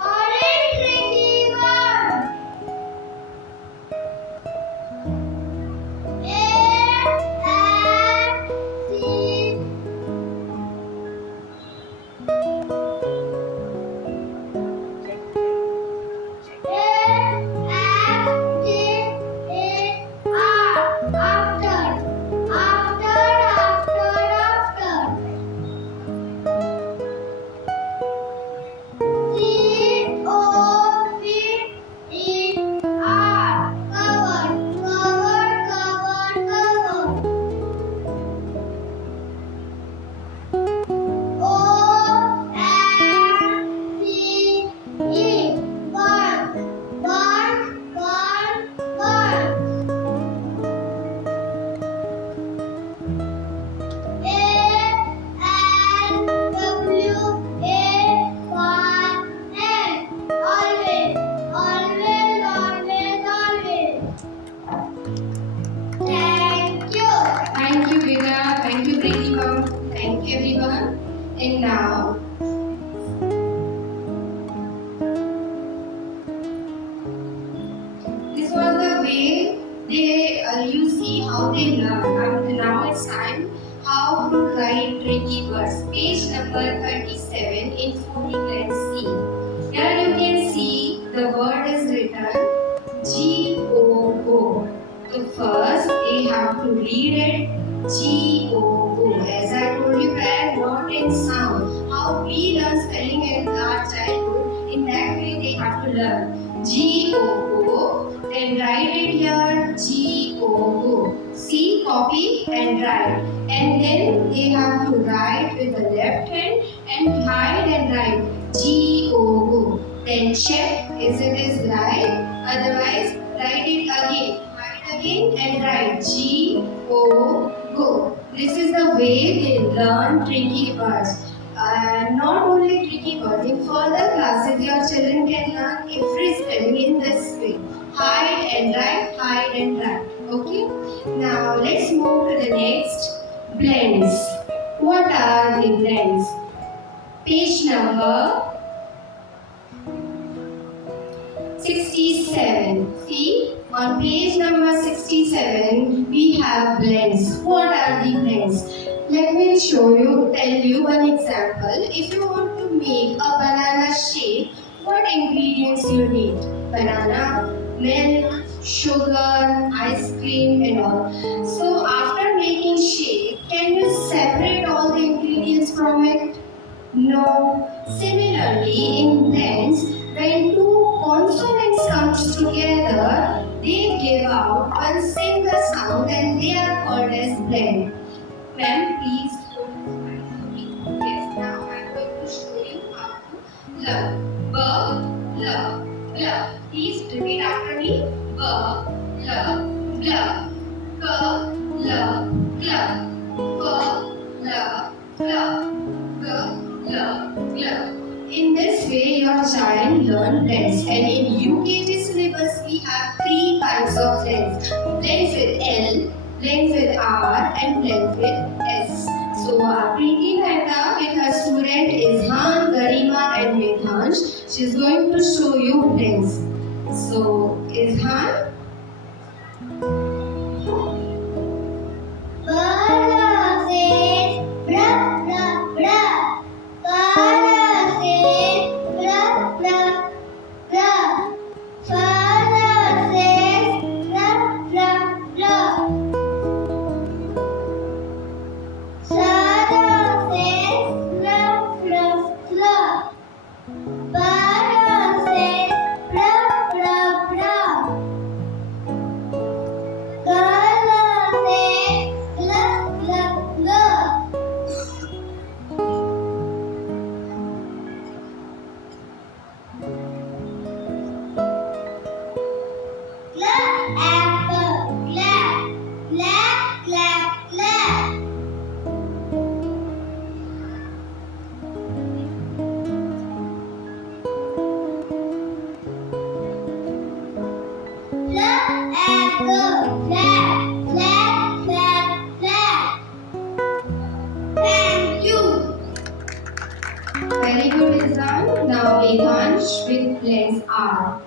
Orange tricky word. A-F-C. Thank you. Thank you, Vida. Thank you, Pratibha. Thank you, everyone. And now, this was the way you see how they learn. And now it's time how to write tricky words. Page number 37 in Phonics C. Here you can see the word is written G-O-O. So first they have to read it G-O-O. As I told you prior, not in sound. How we learn spelling in our childhood, in that way they have to learn G-O-O. Then write it here G-O-O. See, copy and write. And then they have to write with the left hand and hide and write G-O-O. Then check if it is right. Otherwise, write it again. Again and write G-O-Go. This is the way they learn tricky words. Not only tricky words, in further classes your children can learn every spelling in this way. Hide and write. Okay? Now let's move to the next. Blends. What are the blends? Page number 67. See? On page number 67, we have blends. What are the blends? Let me tell you one example. If you want to make a banana shake, what ingredients you need? banana, milk, sugar, ice cream and all. So after making shake, can you separate all the ingredients from it? No. Similarly, in blends, when two consonants comes together, they give out one single sound and they are called as blend. Ma'am, please hold this mic for me. Yes, now I am going to show you how to love. B, love, love. Please repeat after me. B, love, love. K, love, love. F, love, love. G, love, love. In this way, your child learn blends. And in UKG syllabus, we have three types of blends. Blends with L, blends with R, and blends with S. So our Preeti Mehta with her student is Han, Garima, and Medhansh. She is going to show you blends. So is Han? Bala says blah blah blah. Bala says blah blah blah. Father says blah blah blah. Sada says blah blah blah. Bala says blah blah blah. Gala says blah blah blah. Clap apple, clap, clap, clap, clap. Clap apple, clap, clap, clap, clap. Thank you. Very good, Izan. Now Medhansh with blends R.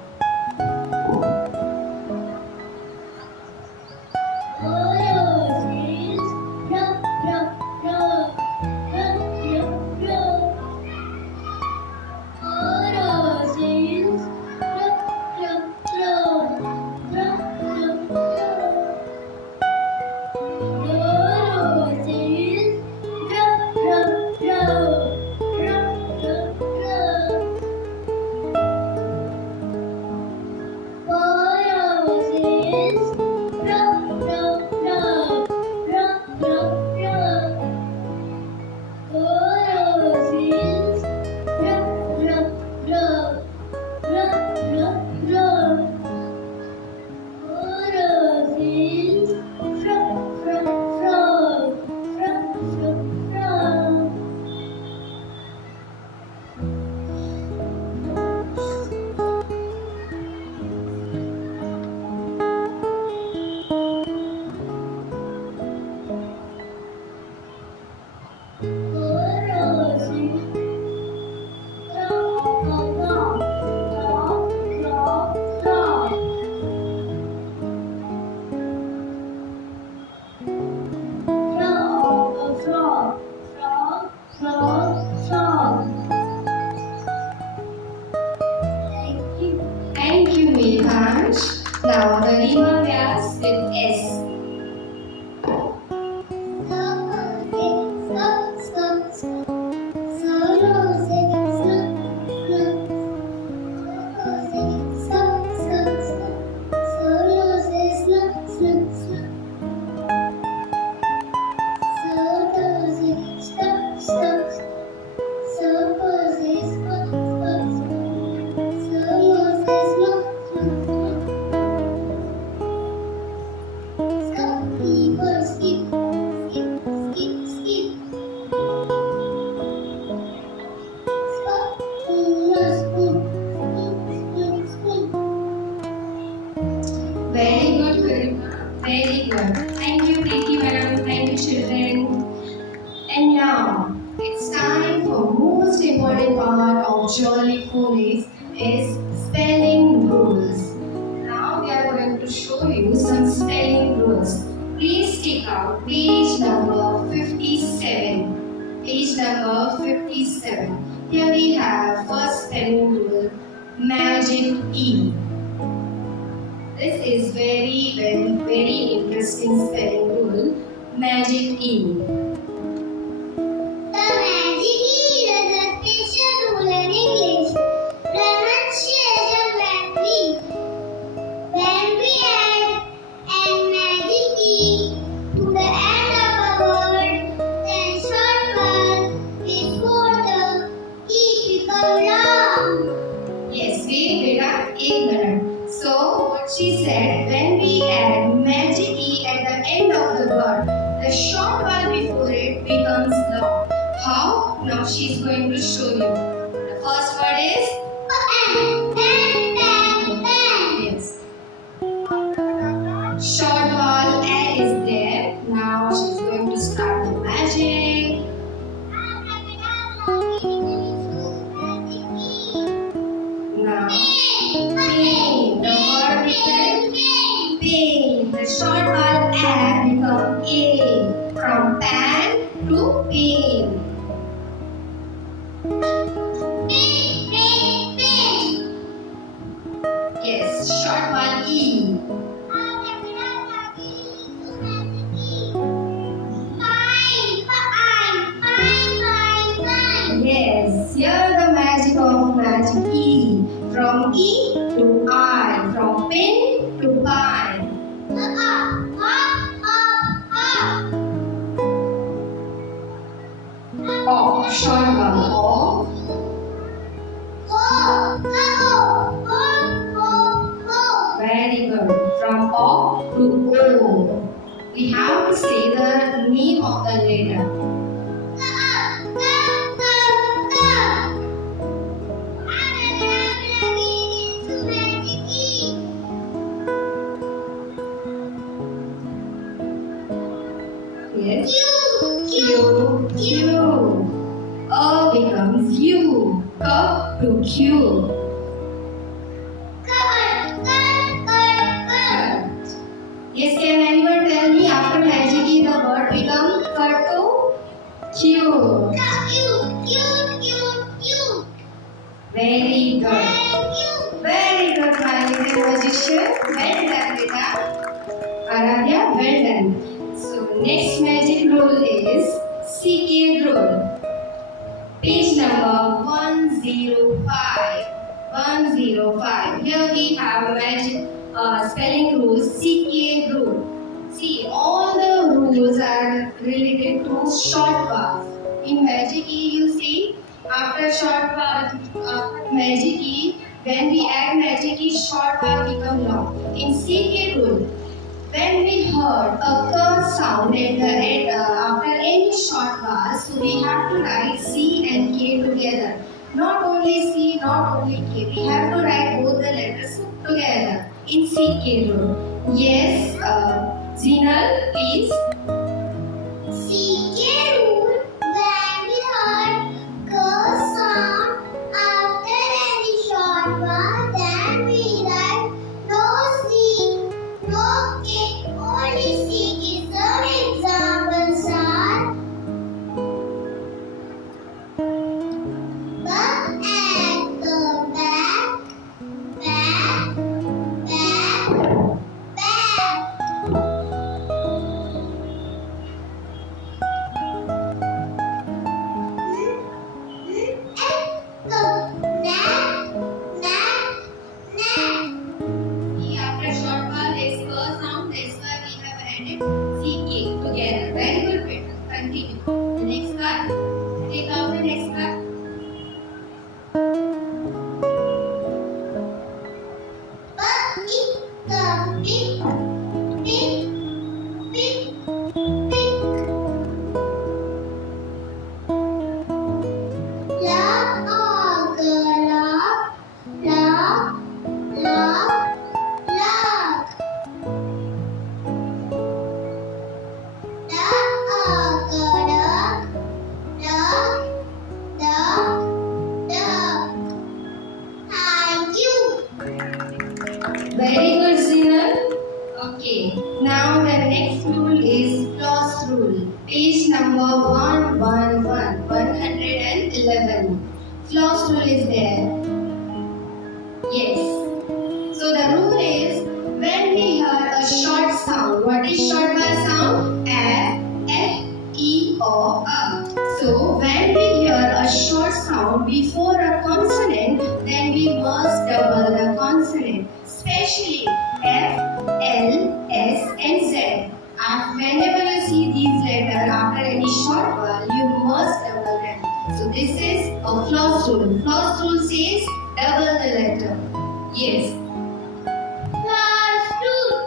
Thank you, Medhansh. Now Garima Vyas with S. Very good, Garima. Very good. Thank you, Preeti ma'am. Thank you, children. And now it's time for most important part of Jolly Phonics is spelling rules. Now we are going to show you some spelling rules. Please take out page number 57. Page number 57. Here we have first spelling rule, magic E. This is very interesting spelling rule. Magic E. The magic is a special rule in English. Pronunciation vary. When we add an magic E to the end of a word, then short vowel before the E become long. Yes, wait beta, 1 minute. So what she said, when we add magic E at the end of the word, the short vowel before it becomes long. How? Now she is going to show you. The first word is yes. Short vowel A is there. Now she is going to start the magic. Now pain. The word becomes pain. The short vowel A becomes A. From pan to pain. Yes, short vowel E. Yes, here the magic of magic E. From E to I. From pin to pine. O. Short vowel O. Very good. From O to O. We have to say the name of the letter. Yes. Q. Q. O becomes U. Cup to Q. Yes, can anyone tell me after magic E the word become cut to Q? Very good. Very good, my little magician. Well done, beta. Aradhya, well done. So, next magic rule is CK rule. Page number 105. 105. Here we have magic spelling rules, CK rule. See, all the rules are related to short vowels. In magic E, you see, after short vowel, after magic E, when we add magic E, short vowel become long. In CK rule, when we heard a k sound at the end, after any short vowel, so we have to write C and K together. Not only C, not only K. We have to write both the letters together in CK rule. Yes, Zinal, please. Examples are but at the back, back, back, back. At the neck, neck, neck. See, after short vowel, there is k sound. That's why we have added CK together. Very good, better. Continue. The next card. Take out the next card. But it the big, big, big, big. Love all the love, love, love, love. Love all the love, love, love, love. Thank you. Very good, Zinal. Okay. Now the next rule is floss rule. Page number 111. 111. Floss rule is there. Yes. So the rule is when or a. So when we hear a short sound before a consonant, then we must double the consonant, especially F, L, S and Z. And whenever you see these letters after any short vowel, you must double them. So this is a floss rule. Floss rule says double the letter. Yes. First rule,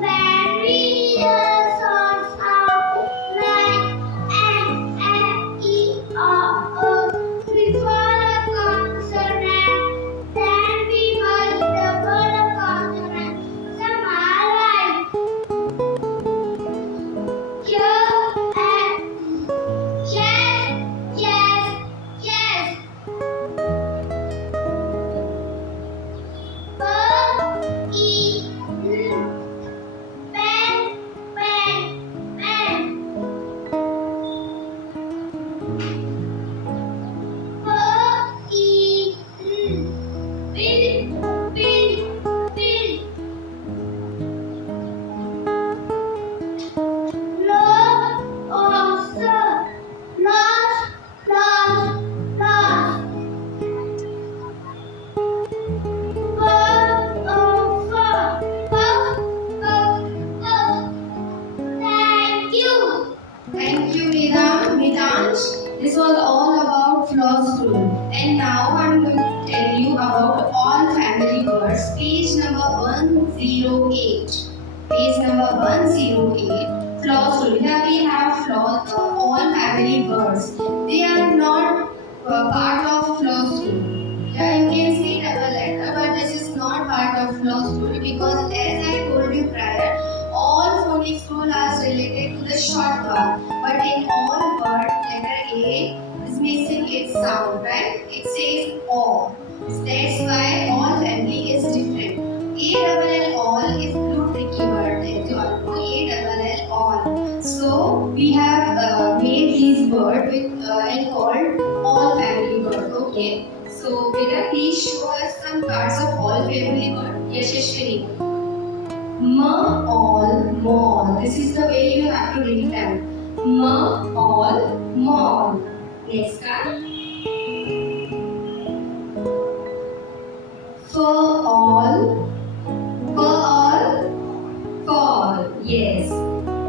when we hear sounds like N, F, E, or before a consonant, then we must double the consonant. Some are like Q, yes, yes, yes. E, pen, pen, pen. E, bill, bill, bill. Lost, lost, lost, lost. Thank you. Thank you, Midansh. This was all about floss rule. And now I'm going to tell you about all family words. Page number 108. Page number 108. Floss rule. Here we have all family words. They are not part of floss rule. Here you can see double letter, but this is not part of floss rule because as I told you prior, all phonics rule are related to the short vowel. But in all words, letter A is missing its sound, right? It says O. That's why all family is different. A double L all is blue tricky word. A double L all. So we have made these words with and called all family word. Okay. So Vida, please show us some parts of all family word. Yashashwini. Ma, all, mall. This is the way you have to read them. Ma, all, mall. Next card. For all, fall. Yes.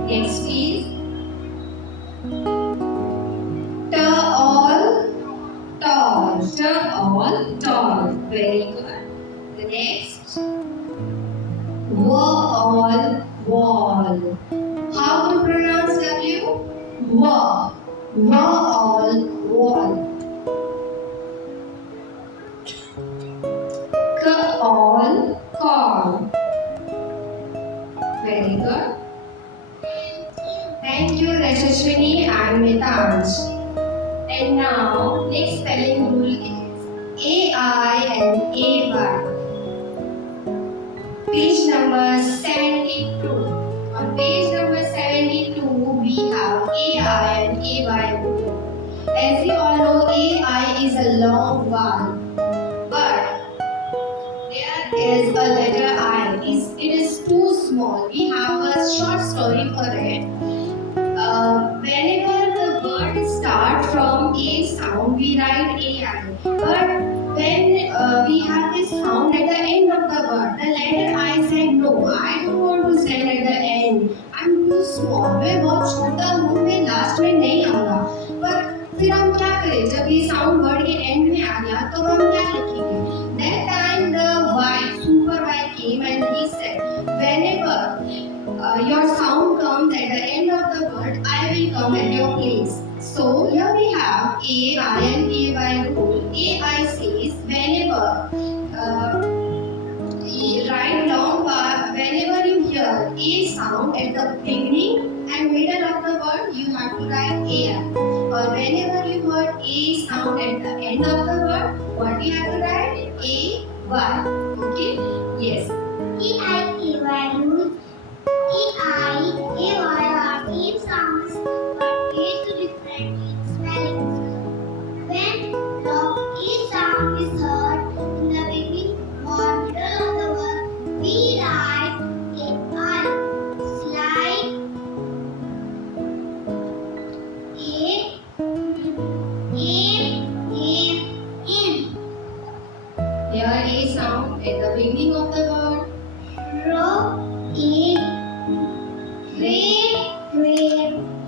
Next please. All, tall. Very good. The next. Wall. How to pronounce W? Wall. Wall. Call. Very good. Thank you, Rashashwini and Mitansh. And now, next spelling rule is AI and AY. Page number 72. On page number 72, we have AI and AY rule. As you all know, AI is a long vowel, but there is a letter I. It is too small. We have a short story for it. Whenever the word starts from A sound, we write AI. But when we have this sound at the end of the word, the letter I said no, I don't want to stand at the end. I'm too small. मैं बहुत छोटा हूँ, मैं last में नहीं आऊँगा. पर फिर हम क्या करें? जब ये साउंड वर्ड के एंड में आ गया, तो हम क्या लिखेंगे? That time the Y, super Y came and he said, whenever your sound comes at the end of the word, I will come at your place. So here we have A, I and AY rule. AI says whenever write long bar, whenever you hear A sound at the beginning and middle of the word, you have to write AI. Or whenever you heard A sound at the end of the word, what you have to write? AY. Okay? Yes. EI, rule. EI, AY are same sounds but way to different spellings. When the E sound is heard in the beginning or middle of the word, we write AI. Slide beginning of the word? Rocket. Rain.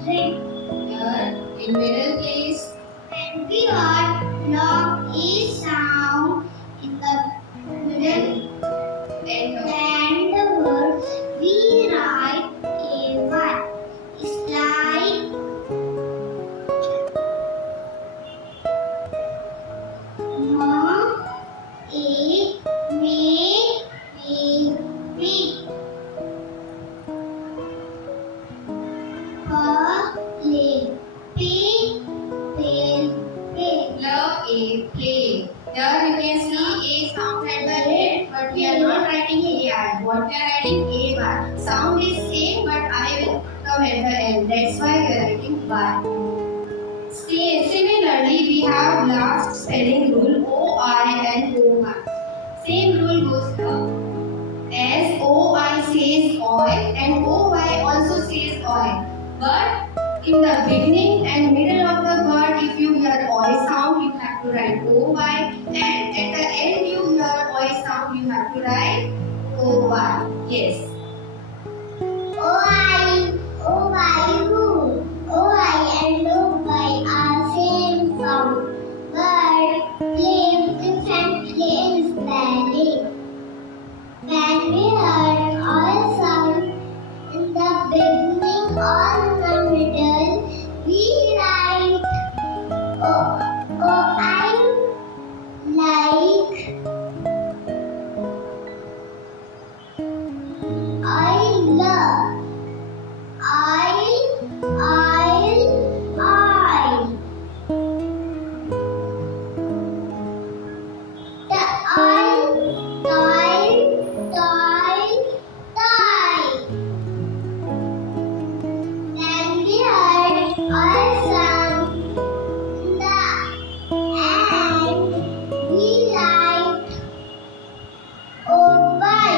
Here, in middle place. When we heard long A sound in the middle End of. and the word we write A1 is like Ma, A, May, Play. Here you can see A sound at the end, but we are not writing AI. What we are writing A-Y. Sound is same, but I will come at the end. That's why we are writing Y. Similarly, we have last spelling rule O-I and O-Y. Same rule goes here. As O-I says oil and O-Y also says oil. But in the beginning and middle of the word, if you hear oi sound, you have to write O-Y. And at the end you hear oi sound, you have to write O-Y. Yes. O-I and O-Y are same sound, but play differently in spelling. When we heard all sound in the beginning or the middle, we write O-I like I love. Then we heard all sound in the end. We write O-Y.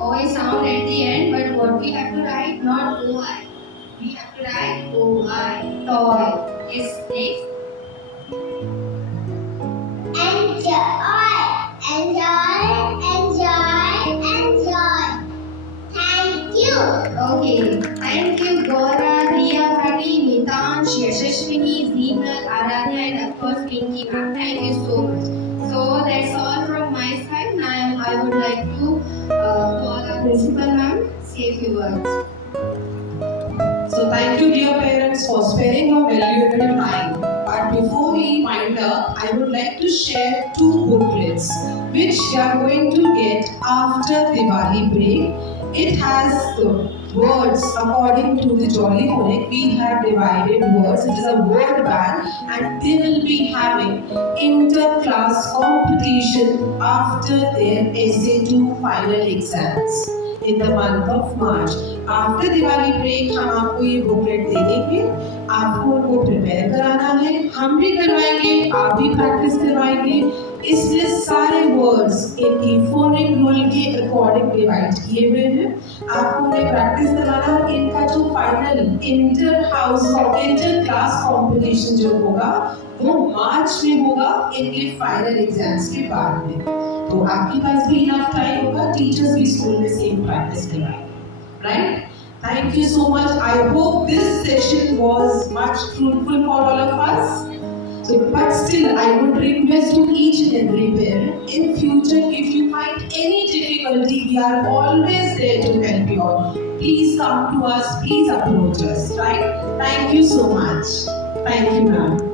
Oi sound at the end, but what we have to write? Not O-I. We have to write O-I. Toy. Yes, next. Enjoy. Thank you. Okay. Thank you, Gora, Riya, Bhati, Nitansh, Yashashwini, Zeenal, Aradhya, and of course Pinky ma'am. Thank you so much. So that's all from my side. Now I would like to call our principal ma'am, say a few words. So thank you, dear parents, for sparing your valuable time. But before we wind up, I would like to share 2 booklets which you are going to get after Diwali break. It has the words according to the Jolly Phonic. We have divided words. It is a word bank, and they will be having inter-class competition after their essay 2 final exams in the month of March. After Diwali break हम आपको ये booklet दे देंगे, आपको उनको prepare कराना है, हम भी करवाएंगे, आप भी प्रैक्टिस करवाएंगे। इसमें सारे वर्ड्स इनकी फोनिक रूल के अकॉर्डिंग डिवाइड किए हुए हैं। आपको उन्हें प्रैक्टिस कराना है। इनका जो फाइनल इंटर क्लास कंपटीशन जो होगा वो मार्च में होगा, इनके फाइनल एग्जाम्स के बाद में। तो आपके पास भी इनफ टाइम होगा, टीचर्स भी स्कूल में सेम प्रैक्टिस करवाएंगे, right? Thank you so much. I hope this session was much fruitful for all of us. So, but still, I would request to each and every parent, in future, if you find any difficulty, we are always there to help you all. Please come to us, please approach us, right? Thank you so much. Thank you, ma'am.